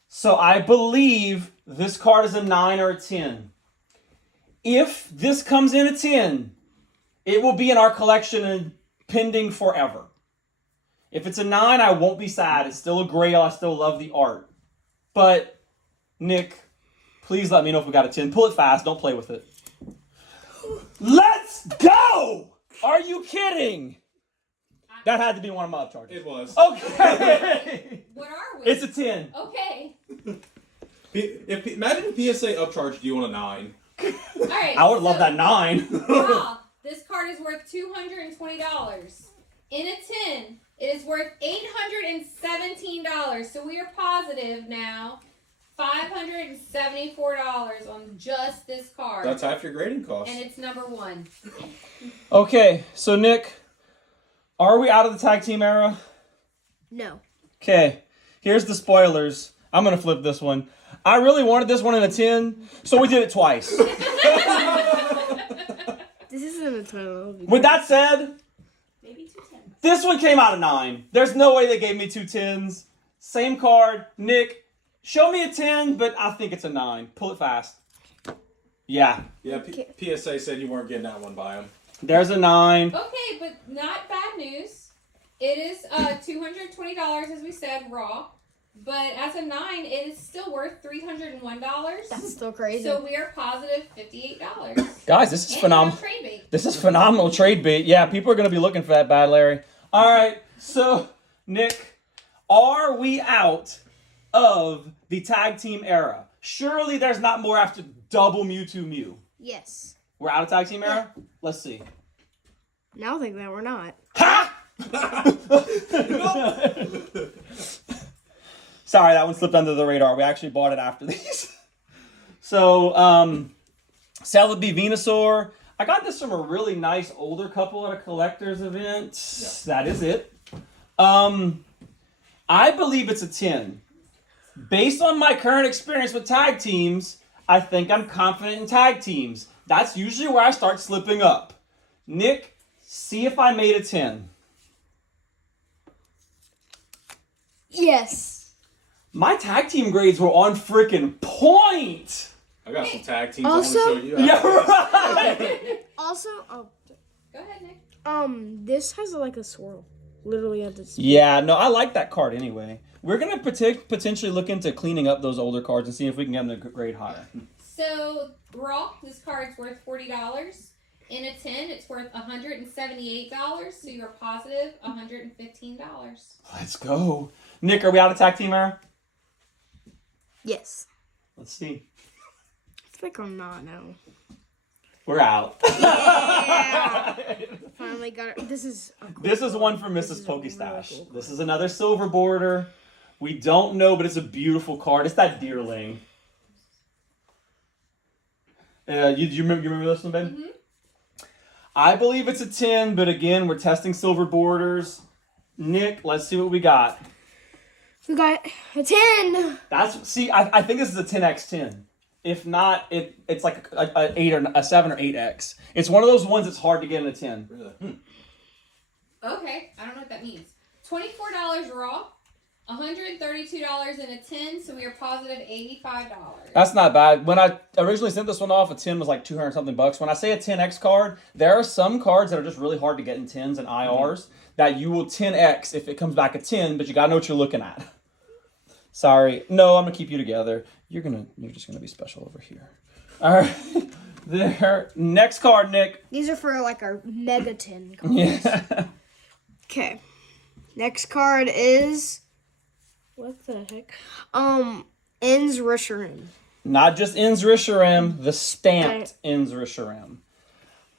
So I believe this card is a 9 or a 10. If this comes in a 10, it will be in our collection and pending forever. If it's a 9, I won't be sad. It's still a grail. I still love the art. But, Nick, please let me know if we got a 10. Pull it fast. Don't play with it. Let's go! Are you kidding? That had to be one of my upcharges. It was. Okay. What are we? It's a 10. Okay. Imagine if PSA upcharged you on a 9. All right. I would love that 9. Raw. This card is worth $220. In a 10, it is worth $817. So we are positive now $574 on just this card. That's half your grading cost. And it's number 1. Okay, so Nick, are we out of the tag team era? No. Okay, here's the spoilers. I'm going to flip this one. I really wanted this one in a 10, so we did it twice. This isn't a 10. With that said, Maybe 2 10s. this one came out of 9. There's no way they gave me 2 10s. Same card. Nick, show me a 10, but I think it's a 9. Pull it fast. Yeah, Yeah, PSA said you weren't getting that one by him. there's a 9. Okay, but not bad news. It is $220 as we said, raw. But as a 9, it is still worth $301. That's still crazy. So we are positive $58. Guys, this is And phenomenal. trade bait. This is phenomenal trade bait. Yeah, people are going to be looking for that bad, Larry. All right, so, Nick, are we out of the tag team era? Surely there's not more after double Mewtwo Mew. yes. We're out of tag team era? Let's see. Now I think that we're not. Ha! Sorry, that one slipped under the radar. We actually bought it after these. So, Celebi Venusaur. I got this from a really nice older couple at a collector's event. Yeah. That is it. I believe it's a 10. Based on my current experience with tag teams, I think I'm confident in tag teams. That's usually where I start slipping up. Nick, see if I made a 10. Yes. My tag team grades were on freaking point. I got some tag teams Also- I want to show you. Yeah, right. Also, Go ahead, Nick. this has like a swirl. Literally at this. Yeah, no, I like that card anyway. We're going to potentially look into cleaning up those older cards and see if we can get them to grade higher. So, raw, this card's worth $40. In a 10, it's worth $178. So you're positive $115. Let's go. Nick, are we out of tag team era? Yes. Let's see. I think I'm not now. We're out. Yeah. Finally got it. This is one for Mrs. Pokestash. Really cool. This is another silver border. We don't know, but it's a beautiful card. It's that Deerling. You remember this one, Ben? Mm-hmm. I believe it's a 10, but again, we're testing silver borders. Nick, let's see what we got. We got a 10. I think this is a 10x10. If not, it's like a 8 or a 7 or 8x. It's one of those ones that's hard to get in a 10. Really? Okay, I don't know what that means. $24 raw, $132 in a 10, so we are positive $85. That's not bad. When I originally sent this one off, a 10 was like 200 something bucks. When I say a 10x card, there are some cards that are just really hard to get in 10s and IRs that you will 10x if it comes back a 10, but you gotta know what you're looking at. Sorry. No, I'm gonna keep you together. You're just gonna be special over here. All right. There. Next card, Nick. These are for like our mega 10 cards. Yeah. Okay. Next card is what the heck? Ins Risharim. Not just Ins Risharim, the stamped Ins Risharim.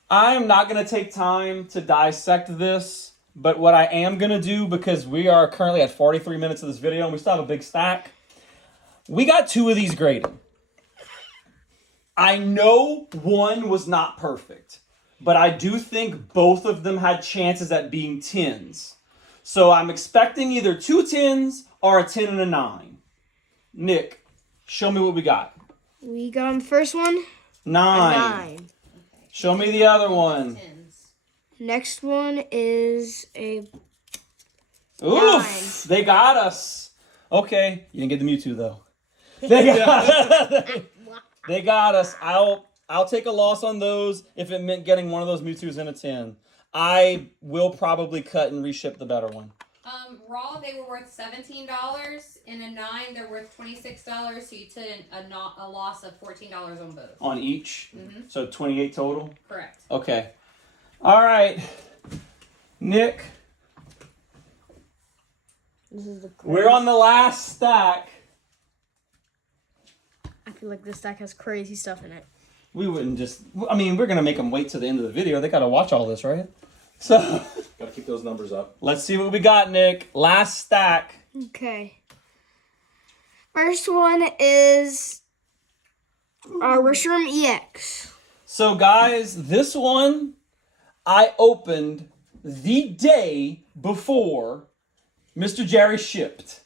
I'm not gonna take time to dissect this, but what I am gonna do, because we are currently at 43 minutes of this video and we still have a big stack, we got 2 of these graded. I know one was not perfect, but I do think both of them had chances at being 10s. So I'm expecting either 2 10s or a 10 and a 9. Nick, show me what we got. We got on the first one. 9. 9. Show me the other one. Tens. Next one is a Oof, they got us. Okay, you didn't get the Mewtwo though. They got us. I'll take a loss on those if it meant getting one of those Mewtwo's in a 10. I will probably cut and reship the better one. Raw, they were worth $17. In a 9, they're worth $26. So you took a loss of $14 on both. On each? Mm-hmm. So 28 total? Correct. Okay. All right. Nick, This is the we're on the last stack. I feel like this stack has crazy stuff in it. We wouldn't just... I mean, we're going to make them wait till the end of the video. They got to watch all this, right? So, Gotta keep those numbers up. let's see what we got, Nick. Last stack. Okay. First one is Restroom EX. So, guys, this one I opened the day before Mr. Jerry shipped.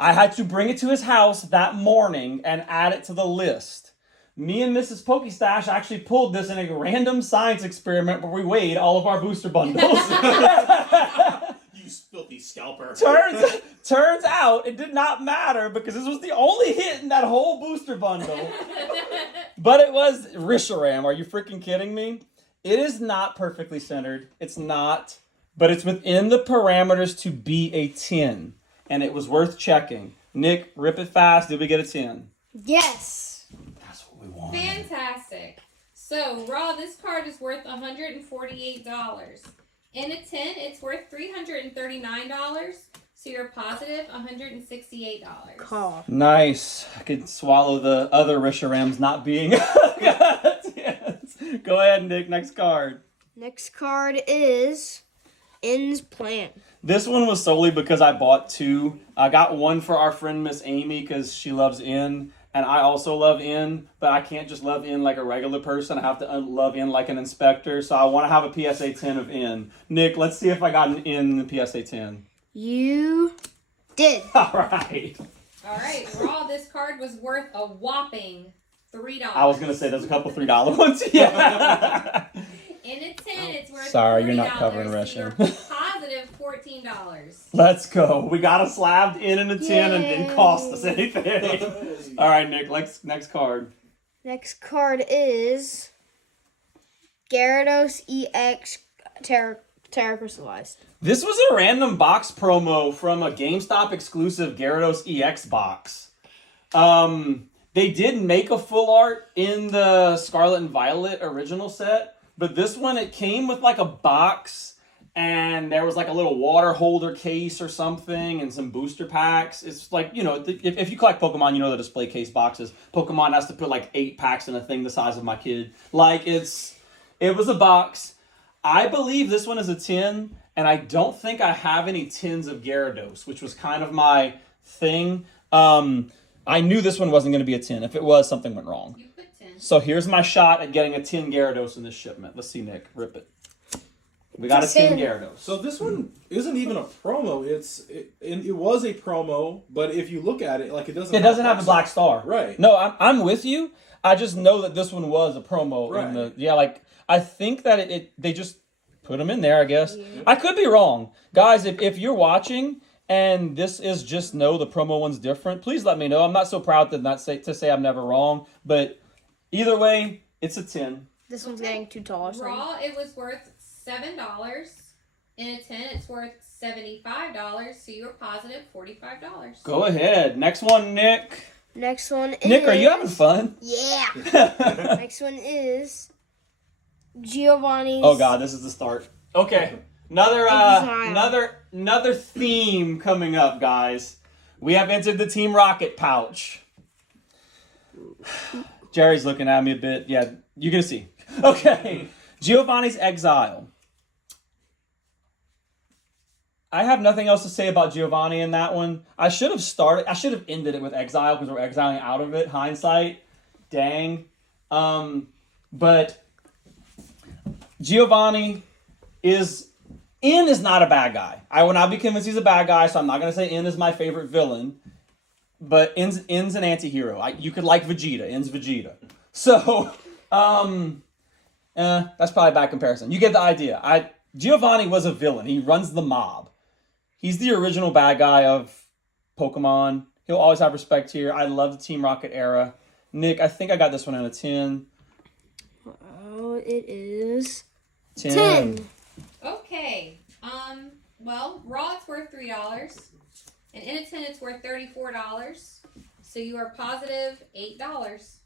I had to bring it to his house that morning and add it to the list. Me and Mrs. Pokestash actually pulled this in a random science experiment where we weighed all of our booster bundles. You filthy scalper. Turns out it did not matter because this was the only hit in that whole booster bundle. But it was Risharam. Are you freaking kidding me? It is not perfectly centered. It's not. But it's within the parameters to be a 10. And it was worth checking. Nick, rip it fast. Did we get a 10? Yes. That's what we want. Fantastic. So, Raw, this card is worth $148. In a 10, it's worth $339. So you're positive $168. Call. Nice. I could swallow the other Risharams not being 10s. Go ahead, Nick. Next card. Next card is In's Plan. This one was solely because I bought 2. I got one for our friend Miss Amy because she loves N, and I also love N, but I can't just love N like a regular person. I have to love N like an inspector, so I want to have a PSA 10 of N. Nick, let's see if I got an N in the PSA 10. You did. All right. All right, Raw, this card was worth a whopping $3. I was going to say there's a couple $3 ones. Yeah. In a 10, it's worth Sorry, $40. you're not covering so Russian. you're positive $14. Let's go. We got a slabbed in a 10 and didn't cost us anything. All right, Nick, next card. Next card is Gyarados EX Terra Crystallized. This was a random box promo from a GameStop exclusive Gyarados EX box. They did make a full art in the Scarlet and Violet original set, but this one, it came with like a box and there was like a little water holder case or something and some booster packs. It's like, you know, if you collect Pokemon, you know the display case boxes. Pokemon has to put like 8 packs in a thing the size of my kid. Like, it was a box. I believe this one is a 10, and I don't think I have any 10s of Gyarados, which was kind of my thing. I knew this one wasn't going to be a 10. If it was, something went wrong. You put 10. So here's my shot at getting a 10 Gyarados in this shipment. Let's see, Nick. Rip it. We got a 10 Gyarados. So this one isn't even a promo. It was a promo, but if you look at it, like it doesn't have a black star. Right. No, I'm with you. I just know that this one was a promo. Right. I think that they just put them in there, I guess. Yeah. I could be wrong. Guys, if you're watching and this is just the promo one's different, please let me know. I'm not so proud to say I'm never wrong, but either way, it's a 10. This one's getting too tall. Raw, it was worth $7. In a 10, it's worth $75. So you're positive $45. Go ahead. Next one, Nick. Next one is... Nick, are you having fun? Yeah. Next one is Giovanni's... Oh God, this is the start. Okay. Another theme coming up, guys. We have entered the Team Rocket pouch. Jerry's looking at me a bit. Yeah, you're gonna see. Okay. Giovanni's Exile. I have nothing else to say about Giovanni in that one. I should have ended it with Exile because we're exiling out of it. Hindsight. Dang. But Giovanni is not a bad guy. I will not be convinced he's a bad guy, so I'm not going to say N is my favorite villain. But N's an anti-hero. You could like Vegeta. N's Vegeta. So, that's probably a bad comparison. You get the idea. Giovanni was a villain. He runs the mob. He's the original bad guy of Pokemon. He'll always have respect here. I love the Team Rocket era. Nick, I think I got this one in a 10. Oh, it is 10. 10. Okay. Well, raw it's worth $3, and in a 10 it's worth $34. So you are positive $8.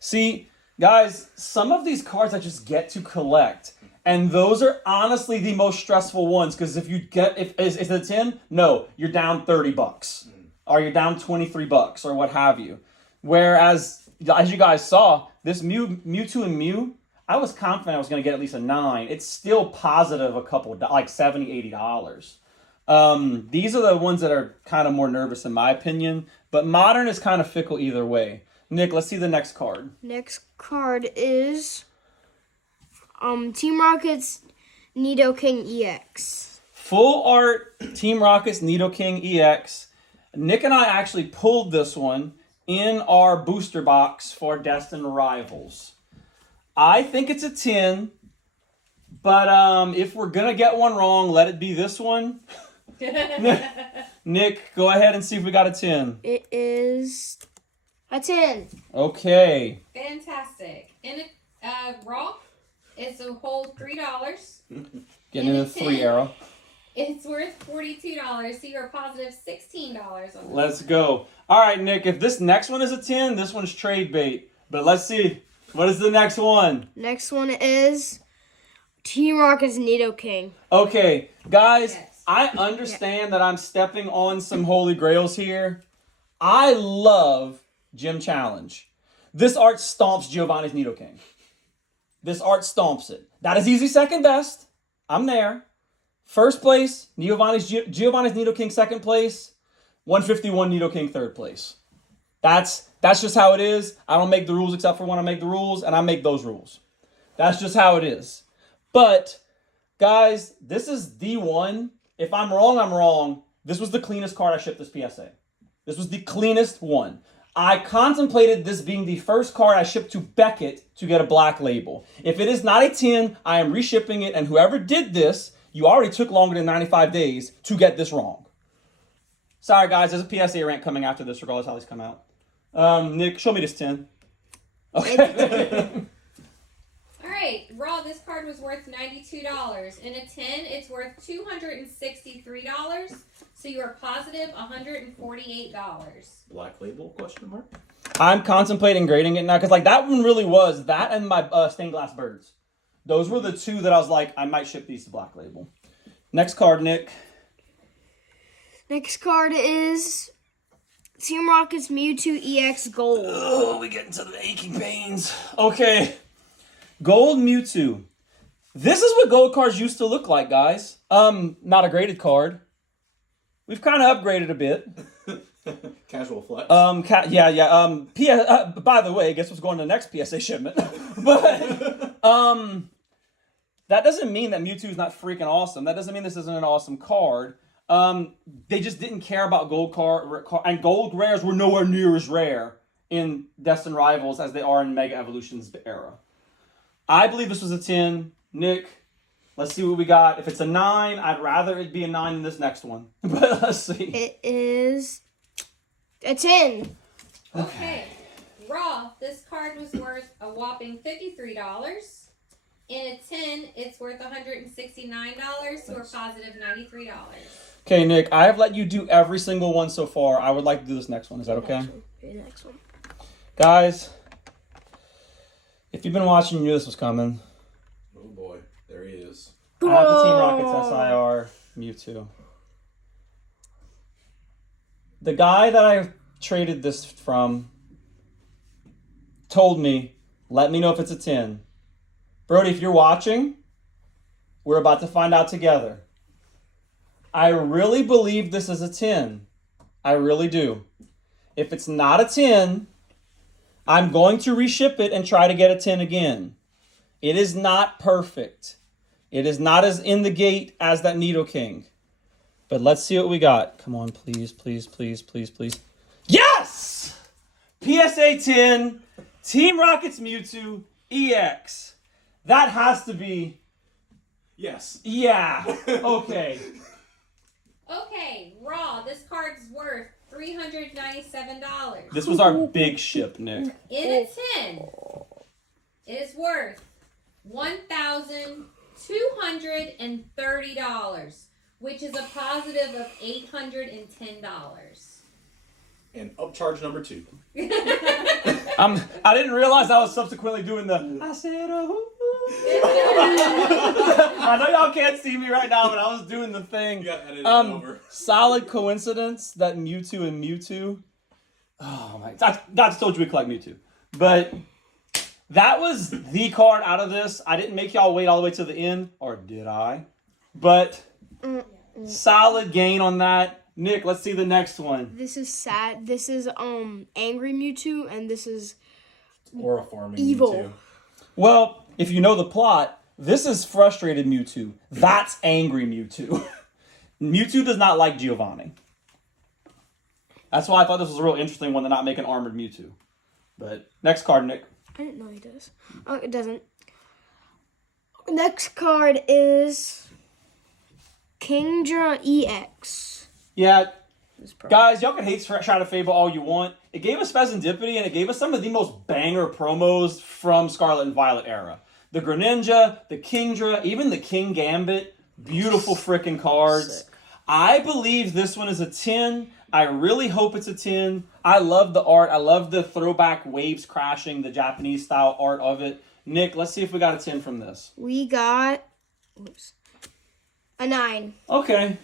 See, guys, some of these cards I just get to collect. And those are honestly the most stressful ones, because if you get, if it's a 10, no, you're down $30. Or you're down $23 or what have you. Whereas, as you guys saw, this Mewtwo and Mew, I was confident I was going to get at least a 9. It's still positive a couple, like $70, $80. These are the ones that are kind of more nervous in my opinion. But Modern is kind of fickle either way. Nick, let's see the next card. Next card is Team Rocket's Nidoking EX. Full art Team Rocket's Nidoking EX. Nick and I actually pulled this one in our booster box for Destined Rivals. I think it's a 10, but if we're going to get one wrong, let it be this one. Nick, go ahead and see if we got a 10. It is a 10. Okay. Fantastic. In a raw, it's a whole $3. Getting in a 3 arrow. It's worth $42, so you're positive $16 on this. Let's go. All right, Nick, if this next one is a 10, this one's trade bait. But let's see. What is the next one? Next one is Team Rocket's Nidoking. Okay, guys, Yes. I understand that I'm stepping on some holy grails here. I love Gym Challenge. This art stomps Giovanni's Nidoking. This art stomps it. That is easy second best. I'm there. First place, Giovanni's Nidoking second place. 151 Nidoking third place. That's just how it is. I don't make the rules except for when I make the rules, and I make those rules. That's just how it is. But, guys, this is D1. If I'm wrong, I'm wrong. This was the cleanest card I shipped this PSA. This was the cleanest one. I contemplated this being the first card I shipped to Beckett to get a black label. If it is not a 10, I am reshipping it, and whoever did this, you already took longer than 95 days to get this wrong. Sorry, guys. There's a PSA rant coming after this, regardless of how these come out. Nick, show me this 10. Okay. All right, raw, this card was worth $92. In a 10, it's worth $263, so you are positive $148. Black label, question mark? I'm contemplating grading it now, because like that one really was, that and my stained glass birds. Those were the two that I was like, I might ship these to black label. Next card, Nick. Next card is Team Rocket's Mewtwo EX Gold. Oh, we get into the aching pains. Okay. Gold Mewtwo. This is what gold cards used to look like, guys. Not a graded card. We've kind of upgraded a bit. Casual flex. By the way, guess what's going to the next PSA shipment? But that doesn't mean that Mewtwo is not freaking awesome. That doesn't mean this isn't an awesome card. They just didn't care about gold card, and gold rares were nowhere near as rare in Destined Rivals as they are in Mega Evolutions era. I believe this was a 10. Nick, let's see what we got. If it's a 9, I'd rather it be a 9 than this next one. But let's see. It is a 10. Okay, raw, this card was worth a whopping $53. In a 10, it's worth $169, so we're positive $93. Okay, Nick, I have let you do every single one so far. I would like to do this next one. Is that okay? The next one. Guys, if you've been watching, you knew this was coming. Oh boy, there he is. I have the Team Rockets SIR Mewtwo. The guy that I traded this from told me, let me know if it's a 10. Brody, if you're watching, we're about to find out together. I really believe this is a 10. I really do. If it's not a 10, I'm going to reship it and try to get a 10 again. It is not perfect. It is not as in the gate as that Nidoking. But let's see what we got. Come on, please, please, please, please, please. Yes! PSA 10, Team Rocket's Mewtwo, EX. That has to be... Yes. Yeah. Okay. Okay, this card's worth $397. This was our big ship, Nick. In a 10, it is worth $1,230, which is a positive of $810. And upcharge number 2. I didn't realize I was subsequently doing the. I said, oh. I know y'all can't see me right now, but I was doing the thing. You got edited over. Solid coincidence that Mewtwo and Mewtwo. Oh my! That's told you we collect Mewtwo, but that was the card out of this. I didn't make y'all wait all the way to the end, or did I? But solid gain on that. Nick, let's see the next one. This is sad. This is angry Mewtwo, and this is Or a farming evil. Mewtwo. Well, if you know the plot, this is frustrated Mewtwo. That's angry Mewtwo. Mewtwo does not like Giovanni. That's why I thought this was a real interesting one to not make an armored Mewtwo. But next card, Nick. I didn't know he does. Oh, it doesn't. Next card is Kingdra EX. Yeah, This is probably- guys, y'all can hate Shadow Fable all you want. It gave us Pheasantipity, and it gave us some of the most banger promos from Scarlet and Violet era. The Greninja, the Kingdra, even the King Gambit. Beautiful freaking cards. Sick. I believe this one is a 10. I really hope it's a 10. I love the art. I love the throwback waves crashing, the Japanese style art of it. Nick, let's see if we got a 10 from this. We got a 9. Okay.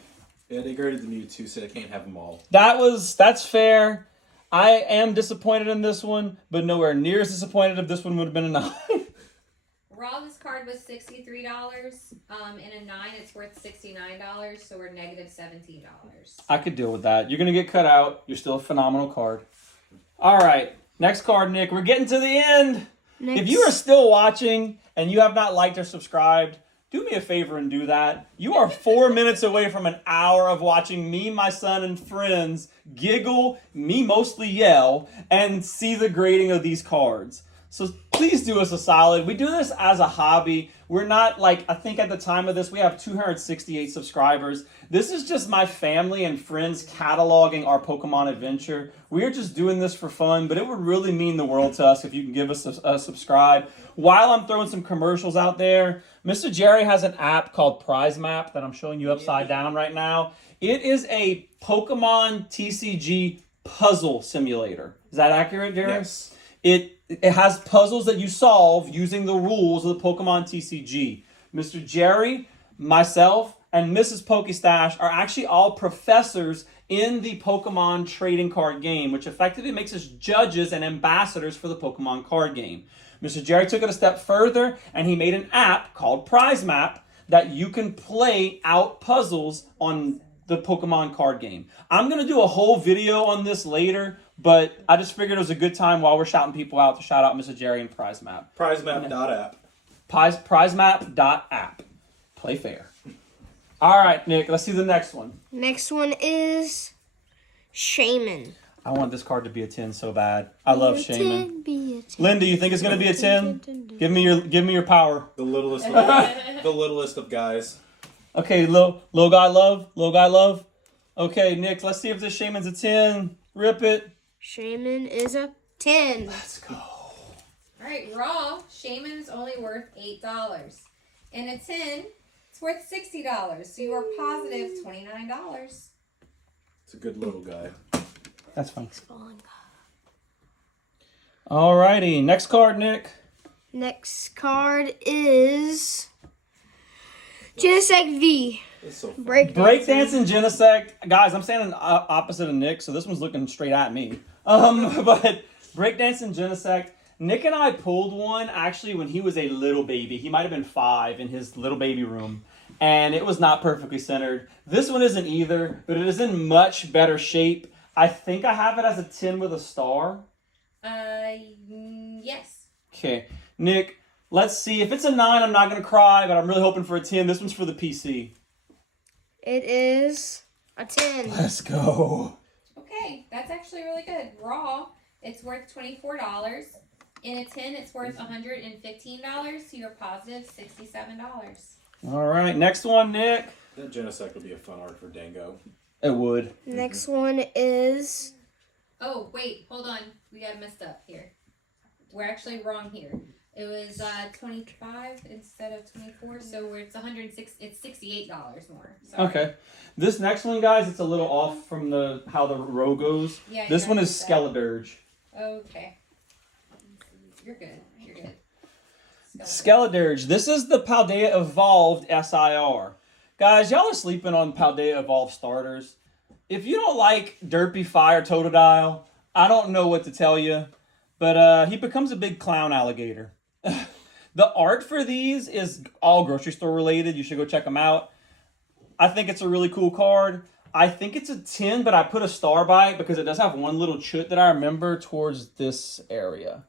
Yeah, they graded the Mewtwo, so they can't have them all. That's fair. I am disappointed in this one, but nowhere near as disappointed if this one would have been a 9. Raw, this card was $63. In a 9, it's worth $69, so we're negative $17. I could deal with that. You're going to get cut out. You're still a phenomenal card. All right. Next card, Nick. We're getting to the end. Next. If you are still watching and you have not liked or subscribed, do me a favor and do that. You are 4 minutes away from an hour of watching me, my son, and friends giggle, me mostly yell, and see the grading of these cards. So please do us a solid. We do this as a hobby. We're not like, I think at the time of this, we have 268 subscribers. This is just my family and friends cataloging our Pokemon adventure. We are just doing this for fun, but it would really mean the world to us if you can give us a subscribe. While I'm throwing some commercials out there, Mr. Jerry has an app called Prize Map that I'm showing you upside down right now. It is a Pokemon TCG puzzle simulator. Is that accurate, Jerry? Yes. It has puzzles that you solve using the rules of the Pokemon TCG. Mr. Jerry, myself, and Mrs. Pokestash are actually all professors in the Pokemon trading card game, which effectively makes us judges and ambassadors for the Pokemon card game. Mr. Jerry took it a step further, and he made an app called Prize Map that you can play out puzzles on the Pokemon card game. I'm going to do a whole video on this later, but I just figured it was a good time while we're shouting people out to shout out Mr. Jerry and Prize Map. PrizeMap.app. PrizeMap.app. Play fair. All right, Nick, let's see the next one. Next one is Shaman. I want this card to be a 10 so bad. I love Shaman. Be a 10. Linda, you think it's going to be a 10? Give me your power. The littlest of guys. Okay, little guy love. Okay, Nick, let's see if this Shaman's a 10. Rip it. Shaman is a 10. Let's go. Alright, raw, Shaman's only worth $8. In a 10, it's worth $60, so you are positive $29. It's a good little guy. That's fine. Alrighty, next card, Nick. Next card is Genesect V. It's so fun. Breakdance and Genesect. Guys, I'm standing opposite of Nick, so this one's looking straight at me. But Breakdance and Genesect. Nick and I pulled one actually when he was a little baby. He might have been 5 in his little baby room. And it was not perfectly centered. This one isn't either, but it is in much better shape. I think I have it as a 10 with a star. Yes. Okay. Nick, let's see. If it's a 9, I'm not going to cry, but I'm really hoping for a 10. This one's for the PC. It is a 10. Let's go. Okay, that's actually really good. Raw, it's worth $24. In a 10, it's worth $115, so you're positive $67. All right. Next one, Nick. That Genesect would be a fun art for Dango. It would. Next one is Oh, wait, hold on. We got messed up here. We're actually wrong here. It was 25 instead of 24, so it's 106. It's $68 more. Sorry. Okay. This next one, guys, it's a little off from how the row goes. Yeah. This one is that. Skeledirge. Okay. You're good. You're good. Skeledirge. This is the Paldea Evolved SIR. Guys, y'all are sleeping on Paldea Evolved starters. If you don't like Derpy Fire Totodile, I don't know what to tell you. But he becomes a big clown alligator. The art for these is all grocery store related. You should go check them out. I think it's a really cool card. I think it's a 10, but I put a star by it because it does have one little chute that I remember towards this area.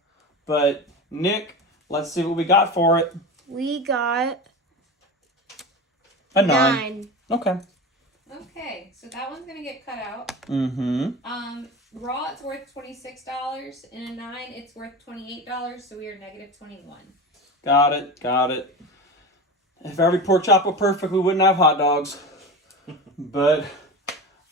But, Nick, let's see what we got for it. we got Oh. A 9. Okay. Okay, so that one's gonna get cut out. Mm-hmm. Raw it's worth $26. In a 9, it's worth $28. So we are negative 21. Got it. If every pork chop were perfect, we wouldn't have hot dogs. But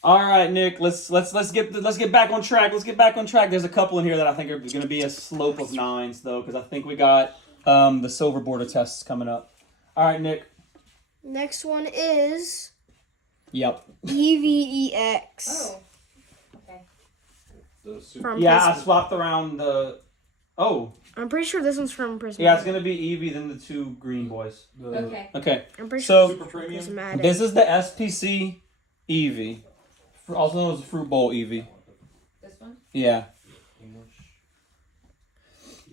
all right, Nick, let's get back on track. Let's get back on track. There's a couple in here that I think are going to be a slope of 9s though, because I think we got the silver border tests coming up. All right, Nick. next one is Yep. EVEX. Oh. Okay. The super. From Yeah, I Prism. swapped around the. Oh, I'm pretty sure this one's from Prismatic. yeah, it's going to be Eevee then the 2 green boys. The Okay. Okay. I'm pretty So- sure super premium. Prismatic. This is the SPC Eevee, also known as the Fruit Bowl Eevee. This one. Yeah. English.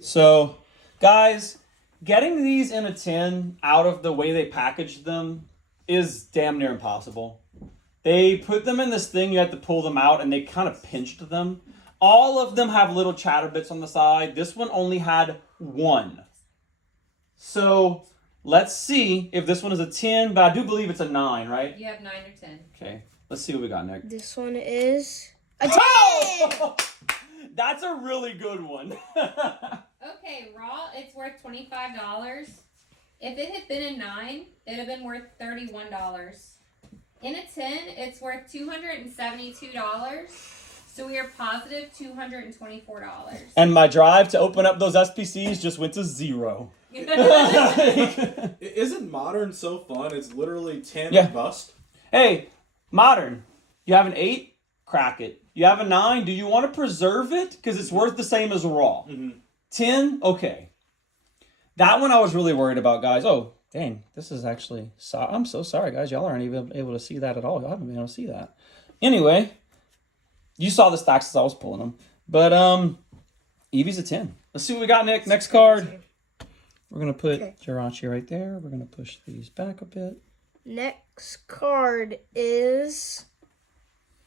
So, guys, getting these in a tin out of the way they packaged them is damn near impossible. They put them in this thing, you have to pull them out, and they kind of pinched them. All of them have little chatter bits on the side. This one only had 1. So, let's see if this one is a 10, but I do believe it's a 9, right? You have 9 or 10. Okay, let's see what we got, Nick. This one is a 10. Oh! That's a really good one. Okay, raw it's worth $25. If it had been a 9, it'd have been worth $31. In a 10, it's worth $272. So we are positive $224. And my drive to open up those SPCs just went to 0. Isn't modern so fun? It's literally 10 Yeah. and bust. Hey, Modern, you have an 8? Crack it. You have a 9? Do you want to preserve it? Because it's worth the same as Raw. Mm-hmm. 10? Okay. That one I was really worried about, guys. Oh, dang. This is actually... I'm so sorry, guys. Y'all aren't even able to see that at all. Y'all haven't been able to see that. Anyway, you saw the stacks as I was pulling them. But, Eevee's a 10. Let's see what we got, Nick. Next card. We're going to put Jirachi right there. We're going to push these back a bit. Next card is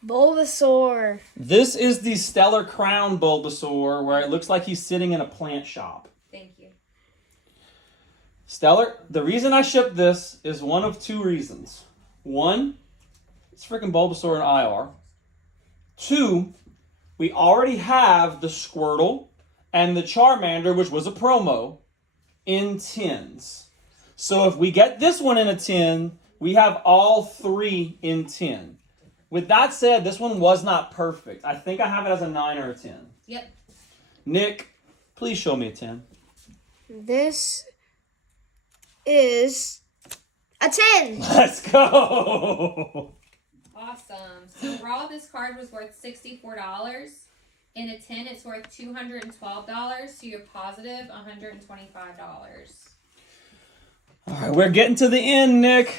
Bulbasaur. This is the Stellar Crown Bulbasaur, where it looks like he's sitting in a plant shop. Thank you. Stellar, the reason I shipped this is one of 2 reasons. 1, it's freaking Bulbasaur in IR. 2, we already have the Squirtle and the Charmander, which was a promo, in 10s. So if we get this one in a 10, we have all 3 in 10. With that said, this one was not perfect. I think I have it as a 9 or a 10. Yep. Nick, please show me a 10. This is a 10. Let's go! Awesome. So raw, this card was worth $64. In a 10, it's worth $212. So you're positive $125. All right, we're getting to the end, Nick.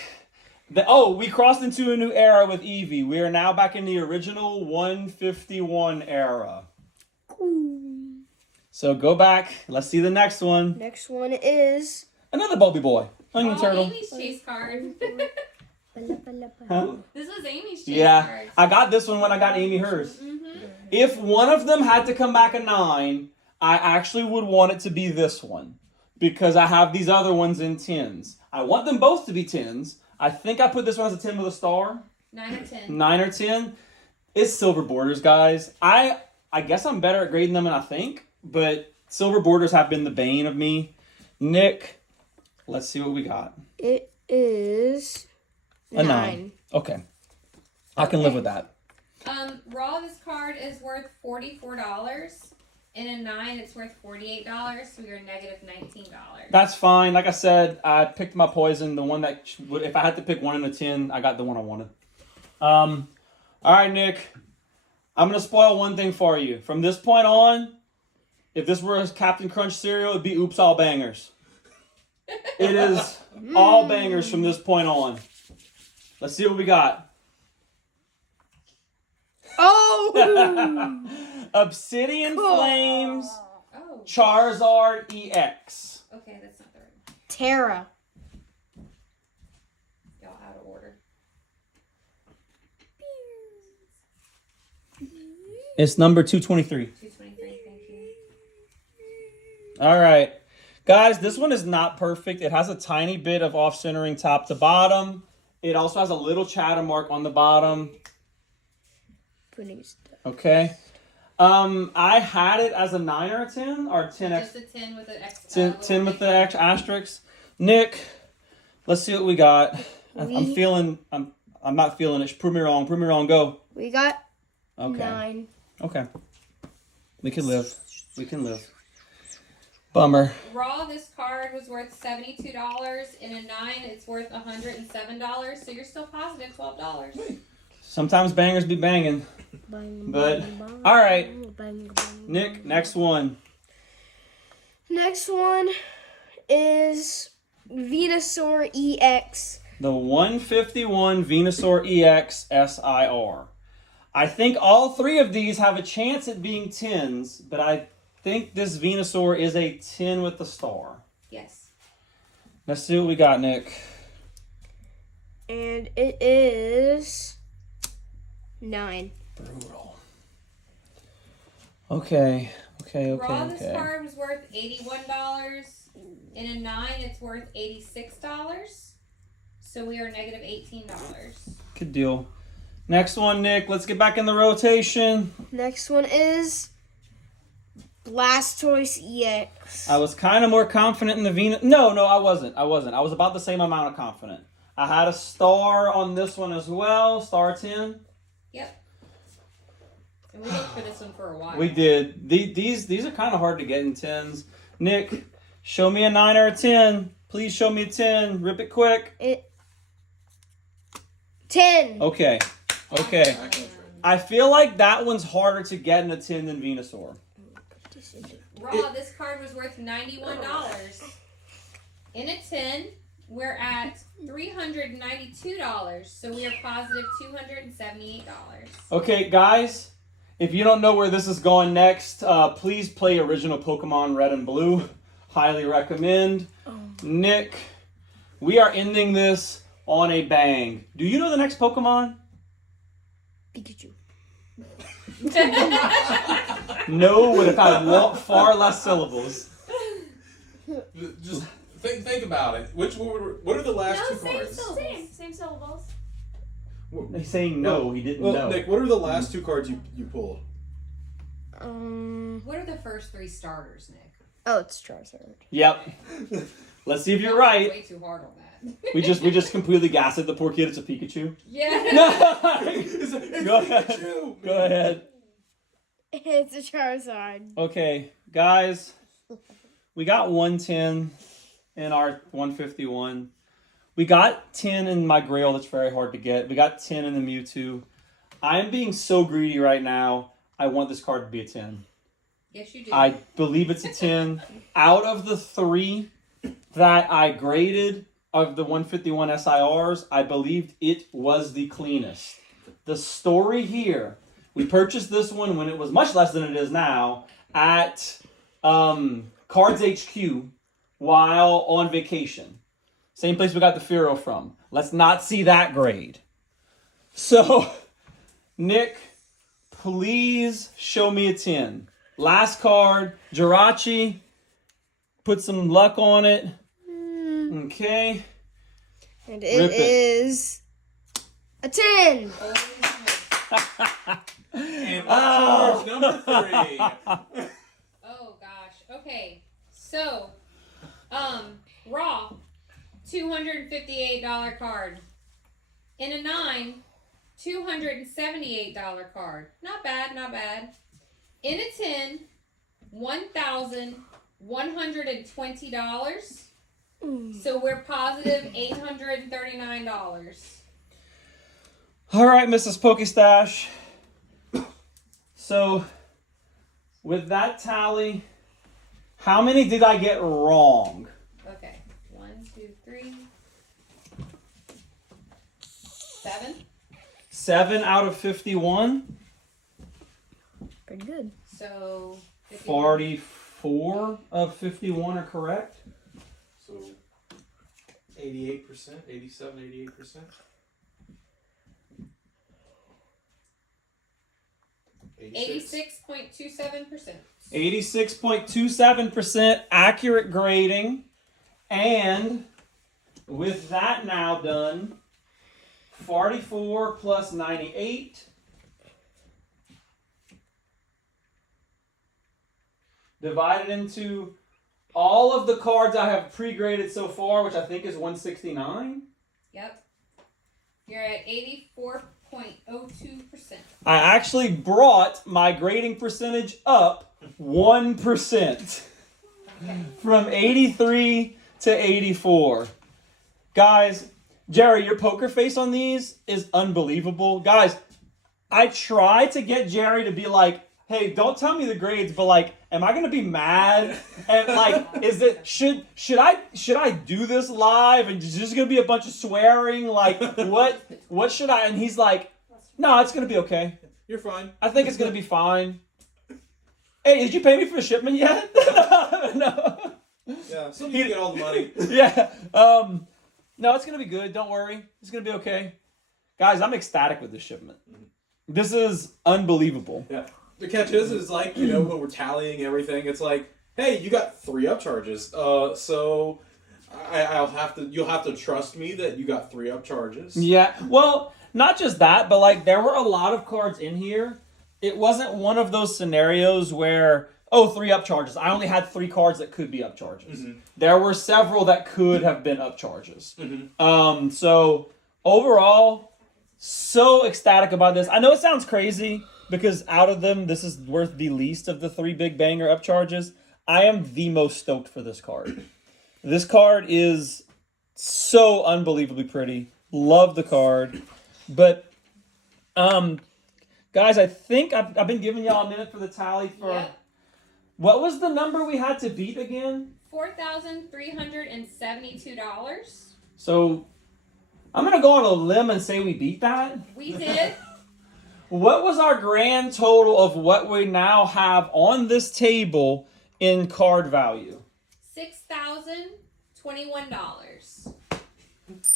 We crossed into a new era with Eevee. We are now back in the original 151 era. So go back. Let's see the next one. Next one is Another Bulby Boy. Onion Oh, Turtle. Amy's chase card. Huh? This was Amy's chase Yeah, card. I got this one when I got Amy hers. Mm-hmm. If one of them had to come back a 9, I actually would want it to be this one. Because I have these other ones in 10s. I want them both to be 10s. I think I put this one as a 10 with a star. 9 or 10. 9 or 10. It's silver borders, guys. I guess I'm better at grading them than I think. But silver borders have been the bane of me. Nick, let's see what we got. it is A 9. 9. Okay. I can live with that. Raw, this card is worth $44. In a 9, it's worth $48. So you're negative $19. That's fine. Like I said, I picked my poison. The one that would, if I had to pick one in a 10, I got the one I wanted. All right, Nick. I'm gonna spoil one thing for you. From this point on, if this were a Captain Crunch cereal, it'd be Oops All Bangers. It is all bangers from this point on. Let's see what we got. Oh! Obsidian Flames, Oh, Charizard EX. okay, that's not the right one. Terra. Y'all out of order. It's number 223. 223, thank you. All right. Guys, this one is not perfect. It has a tiny bit of off-centering top to bottom. It also has a little chatter mark on the bottom. Okay. I had it as a 9 or a 10 or 10x. Just a 10 with an X. 10 with the asterisk. Nick, let's see what we got. I'm not feeling it. Prove me wrong. Prove me wrong. Go. We got Okay. 9. Okay. We can live. We can live. Bummer. Raw, this card was worth $72. In a 9, it's worth $107. So you're still positive $12. Sometimes bangers be banging. But, all right. Nick, next one. Next one is Venusaur EX. The 151 Venusaur EX SIR. I think all three of these have a chance at being 10s, but I think this Venusaur is a 10 with the star. Yes. Let's see what we got, Nick. And it is 9. Brutal. Okay. Raw, this card was worth $81. In a 9, it's worth $86. So we are negative $18. Good deal. Next one, Nick. Let's get back in the rotation. Next one is Blastoise EX. I was kind of more confident in the Venus. No, I wasn't. I was about the same amount of confident. I had a star on this one as well. Star 10. Yep. And we looked for this one for a while. We did. These are kind of hard to get in 10s. Nick, show me a 9 or a 10. Please show me a 10. Rip it quick. 10. Okay. I feel like that one's harder to get in a 10 than Venusaur. Raw, this card was worth $91. In a 10, we're at $392. So we are positive $278. Okay, guys. If you don't know where this is going next, please play original Pokemon Red and Blue. Highly recommend. Nick, we are ending this on a bang. Do you know the next Pokemon? Pikachu. No would have had far less syllables. Just think about it. What are the last two cards? Same syllables. He's saying no, he didn't know. Nick, what are the last two cards you pulled? What are the first 3 starters, Nick? Oh, it's Charizard. Yep. Let's see if you're right. Way too hard on that. We just completely gaslit the poor kid. It's a Pikachu. Yeah. Go ahead. Go ahead. It's a Charizard. Okay, guys. We got 110 in our 151. We got 10 in my Grail that's very hard to get. We got 10 in the Mewtwo. I am being so greedy right now. I want this card to be a 10. Yes, you do. I believe it's a 10. Out of the 3 that I graded of the 151 SIRs, I believed it was the cleanest. The story here, we purchased this one when it was much less than it is now at Cards HQ while on vacation. Same place we got the Furo from. Let's not see that grade. So, Nick, please show me a 10. Last card, Jirachi. Put some luck on it. Okay. And it is a 10. And charge number 3. Oh gosh. Okay. So, raw, $258 card. In a 9, $278 card. Not bad, not bad. In a 10, $1,120. So we're positive $839. All right, Mrs. Pokestash. So, with that tally, how many did I get wrong? Okay. 1, 2, 3, 7. 7 out of 51. Pretty good. So 44 of 51 are correct. So 88%, 87, 88%. 86.27%. 86.27% accurate grading. And with that now done, 44 plus 98 divided into all of the cards I have pre-graded so far, which I think is 169. Yep. You're at 84.02%. I actually brought my grading percentage up 1% from 83 to 84. Guys, Jerry, your poker face on these is unbelievable. Guys, I try to get Jerry to be like, hey, don't tell me the grades, but like, am I gonna be mad? And like, is it should I do this live? And is just gonna be a bunch of swearing? Like, what should I? And he's like, no, it's gonna be okay. You're fine. I think it's gonna be fine. Hey, did you pay me for the shipment yet? No. Yeah, so you get all the money. Yeah. No, it's gonna be good. Don't worry. It's gonna be okay. Guys, I'm ecstatic with this shipment. This is unbelievable. Yeah. The catch is like, you know, when we're tallying everything, it's like, hey, you got 3 upcharges. So you'll have to trust me that you got 3 upcharges. Yeah. Well, not just that, but like there were a lot of cards in here. It wasn't one of those scenarios where, 3 upcharges. I only had 3 cards that could be upcharges. Mm-hmm. There were several that could have been upcharges. Mm-hmm. So overall, so ecstatic about this. I know it sounds crazy because out of them, this is worth the least of the 3 big banger upcharges. I am the most stoked for this card. This card is so unbelievably pretty. Love the card. But, guys, I think I've been giving y'all a minute for the tally for... Yep. What was the number we had to beat again? $4,372. So, I'm going to go on a limb and say we beat that. We did. What was our grand total of what we now have on this table in card value? $6,021.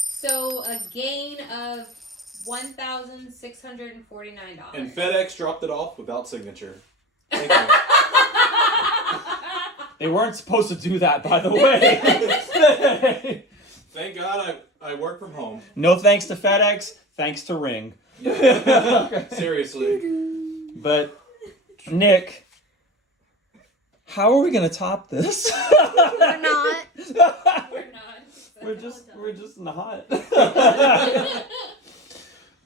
So a gain of $1,649. And FedEx dropped it off without signature. Thank you. They weren't supposed to do that, by the way. Thank God I work from home. No thanks to FedEx, thanks to Ring. Seriously. But, Nick, how are we going to top this? We're not. We're not. We're just not.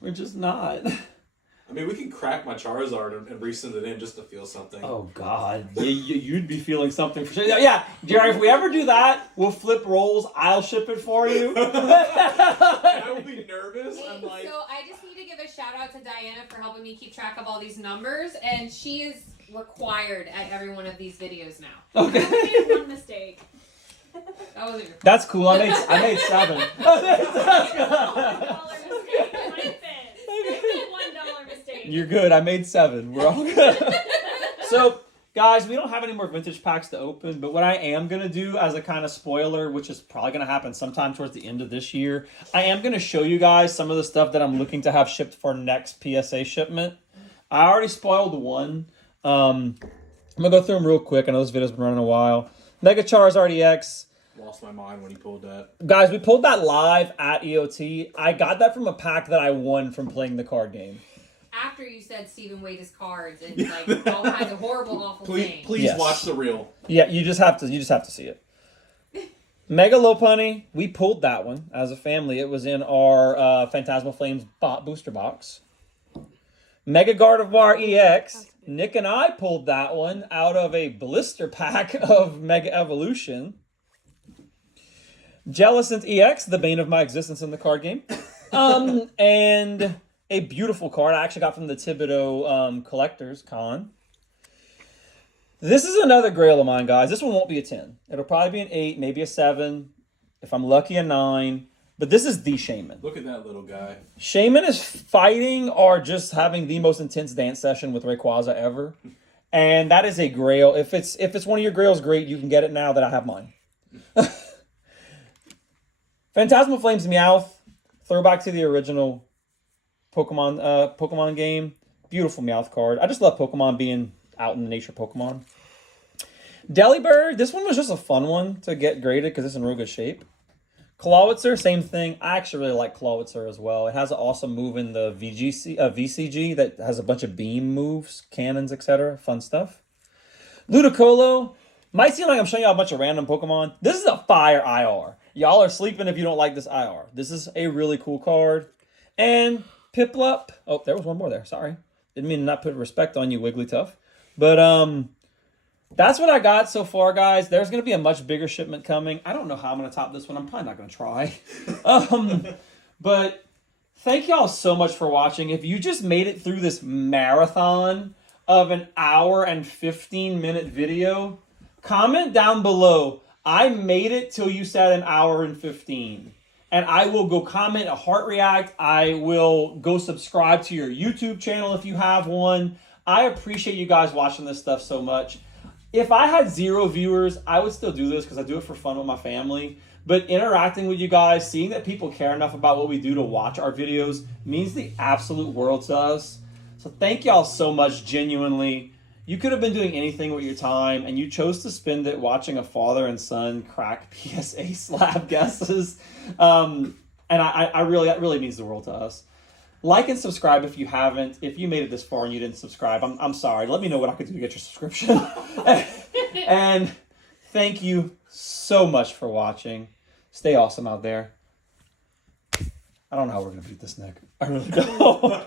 We're just not. I mean, we can crack my Charizard and resend it in just to feel something. Oh, God. You'd be feeling something for sure. Yeah, Jerry, if we ever do that, we'll flip rolls. I'll ship it for you. I will be nervous. Hey, I'm like, so I just need to give a shout out to Diana for helping me keep track of all these numbers, and she is required at every one of these videos now. Okay. I made one mistake. That wasn't your That's cool. I made 7. $1 mistake. My fit. $1 mistake. You're good. I made 7. We're all good. So, guys, we don't have any more vintage packs to open, but what I am going to do as a kind of spoiler, which is probably going to happen sometime towards the end of this year, I am going to show you guys some of the stuff that I'm looking to have shipped for next PSA shipment. I already spoiled one. I'm going to go through them real quick. I know this video's been running a while. Mega Charizard EX. lost my mind when he pulled that. Guys, we pulled that live at EOT. I got that from a pack that I won from playing the card game. after you said Stephen weighed his cards and like all kinds of horrible, awful things. Please Yes. watch the reel. Yeah, you just have to see it. Mega Lopunny, we pulled that one as a family. It was in our Phantasmal Flames booster box. Mega Gardevoir EX. Nick and I pulled that one out of a blister pack of Mega Evolution. Jellicent EX, the bane of my existence in the card game. And a beautiful card I actually got from the Thibodeau Collectors Con. This is another grail of mine, guys. This one won't be a 10. It'll probably be an 8, maybe a 7. If I'm lucky, a 9. But this is the Shaman. Look at that little guy. Shaman is fighting or just having the most intense dance session with Rayquaza ever. And that is a grail. If it's one of your grails, great. You can get it now that I have mine. Phantasmal Flames Meowth. Throwback to the original Pokemon game. Beautiful Meowth card. I just love Pokemon being out in the nature Pokemon. Delibird, this one was just a fun one to get graded because it's in real good shape. Clawitzer, same thing. I actually really like Clawitzer as well. It has an awesome move in the VCG that has a bunch of beam moves, cannons, etc. Fun stuff. Ludicolo, might seem like I'm showing y'all a bunch of random Pokemon. This is a fire IR. Y'all are sleeping if you don't like this IR. This is a really cool card. And Piplup. Oh, there was one more there. Sorry. Didn't mean to not put respect on you, Wigglytuff. But that's what I got so far, guys. There's going to be a much bigger shipment coming. I don't know how I'm going to top this one. I'm probably not going to try. But thank y'all so much for watching. If you just made it through this marathon of an hour and 15-minute video, comment down below, I made it till you said an hour and 15. And I will go comment a heart react. I will go subscribe to your YouTube channel if you have one. I appreciate you guys watching this stuff so much. If I had 0 viewers, I would still do this because I do it for fun with my family. But interacting with you guys, seeing that people care enough about what we do to watch our videos means the absolute world to us. So thank y'all so much, genuinely. You could have been doing anything with your time, and you chose to spend it watching a father and son crack PSA slab guesses. And that really means the world to us. Like and subscribe if you haven't. If you made it this far and you didn't subscribe, I'm sorry. Let me know what I could do to get your subscription. And thank you so much for watching. Stay awesome out there. I don't know how we're going to beat this, Nick. I really don't.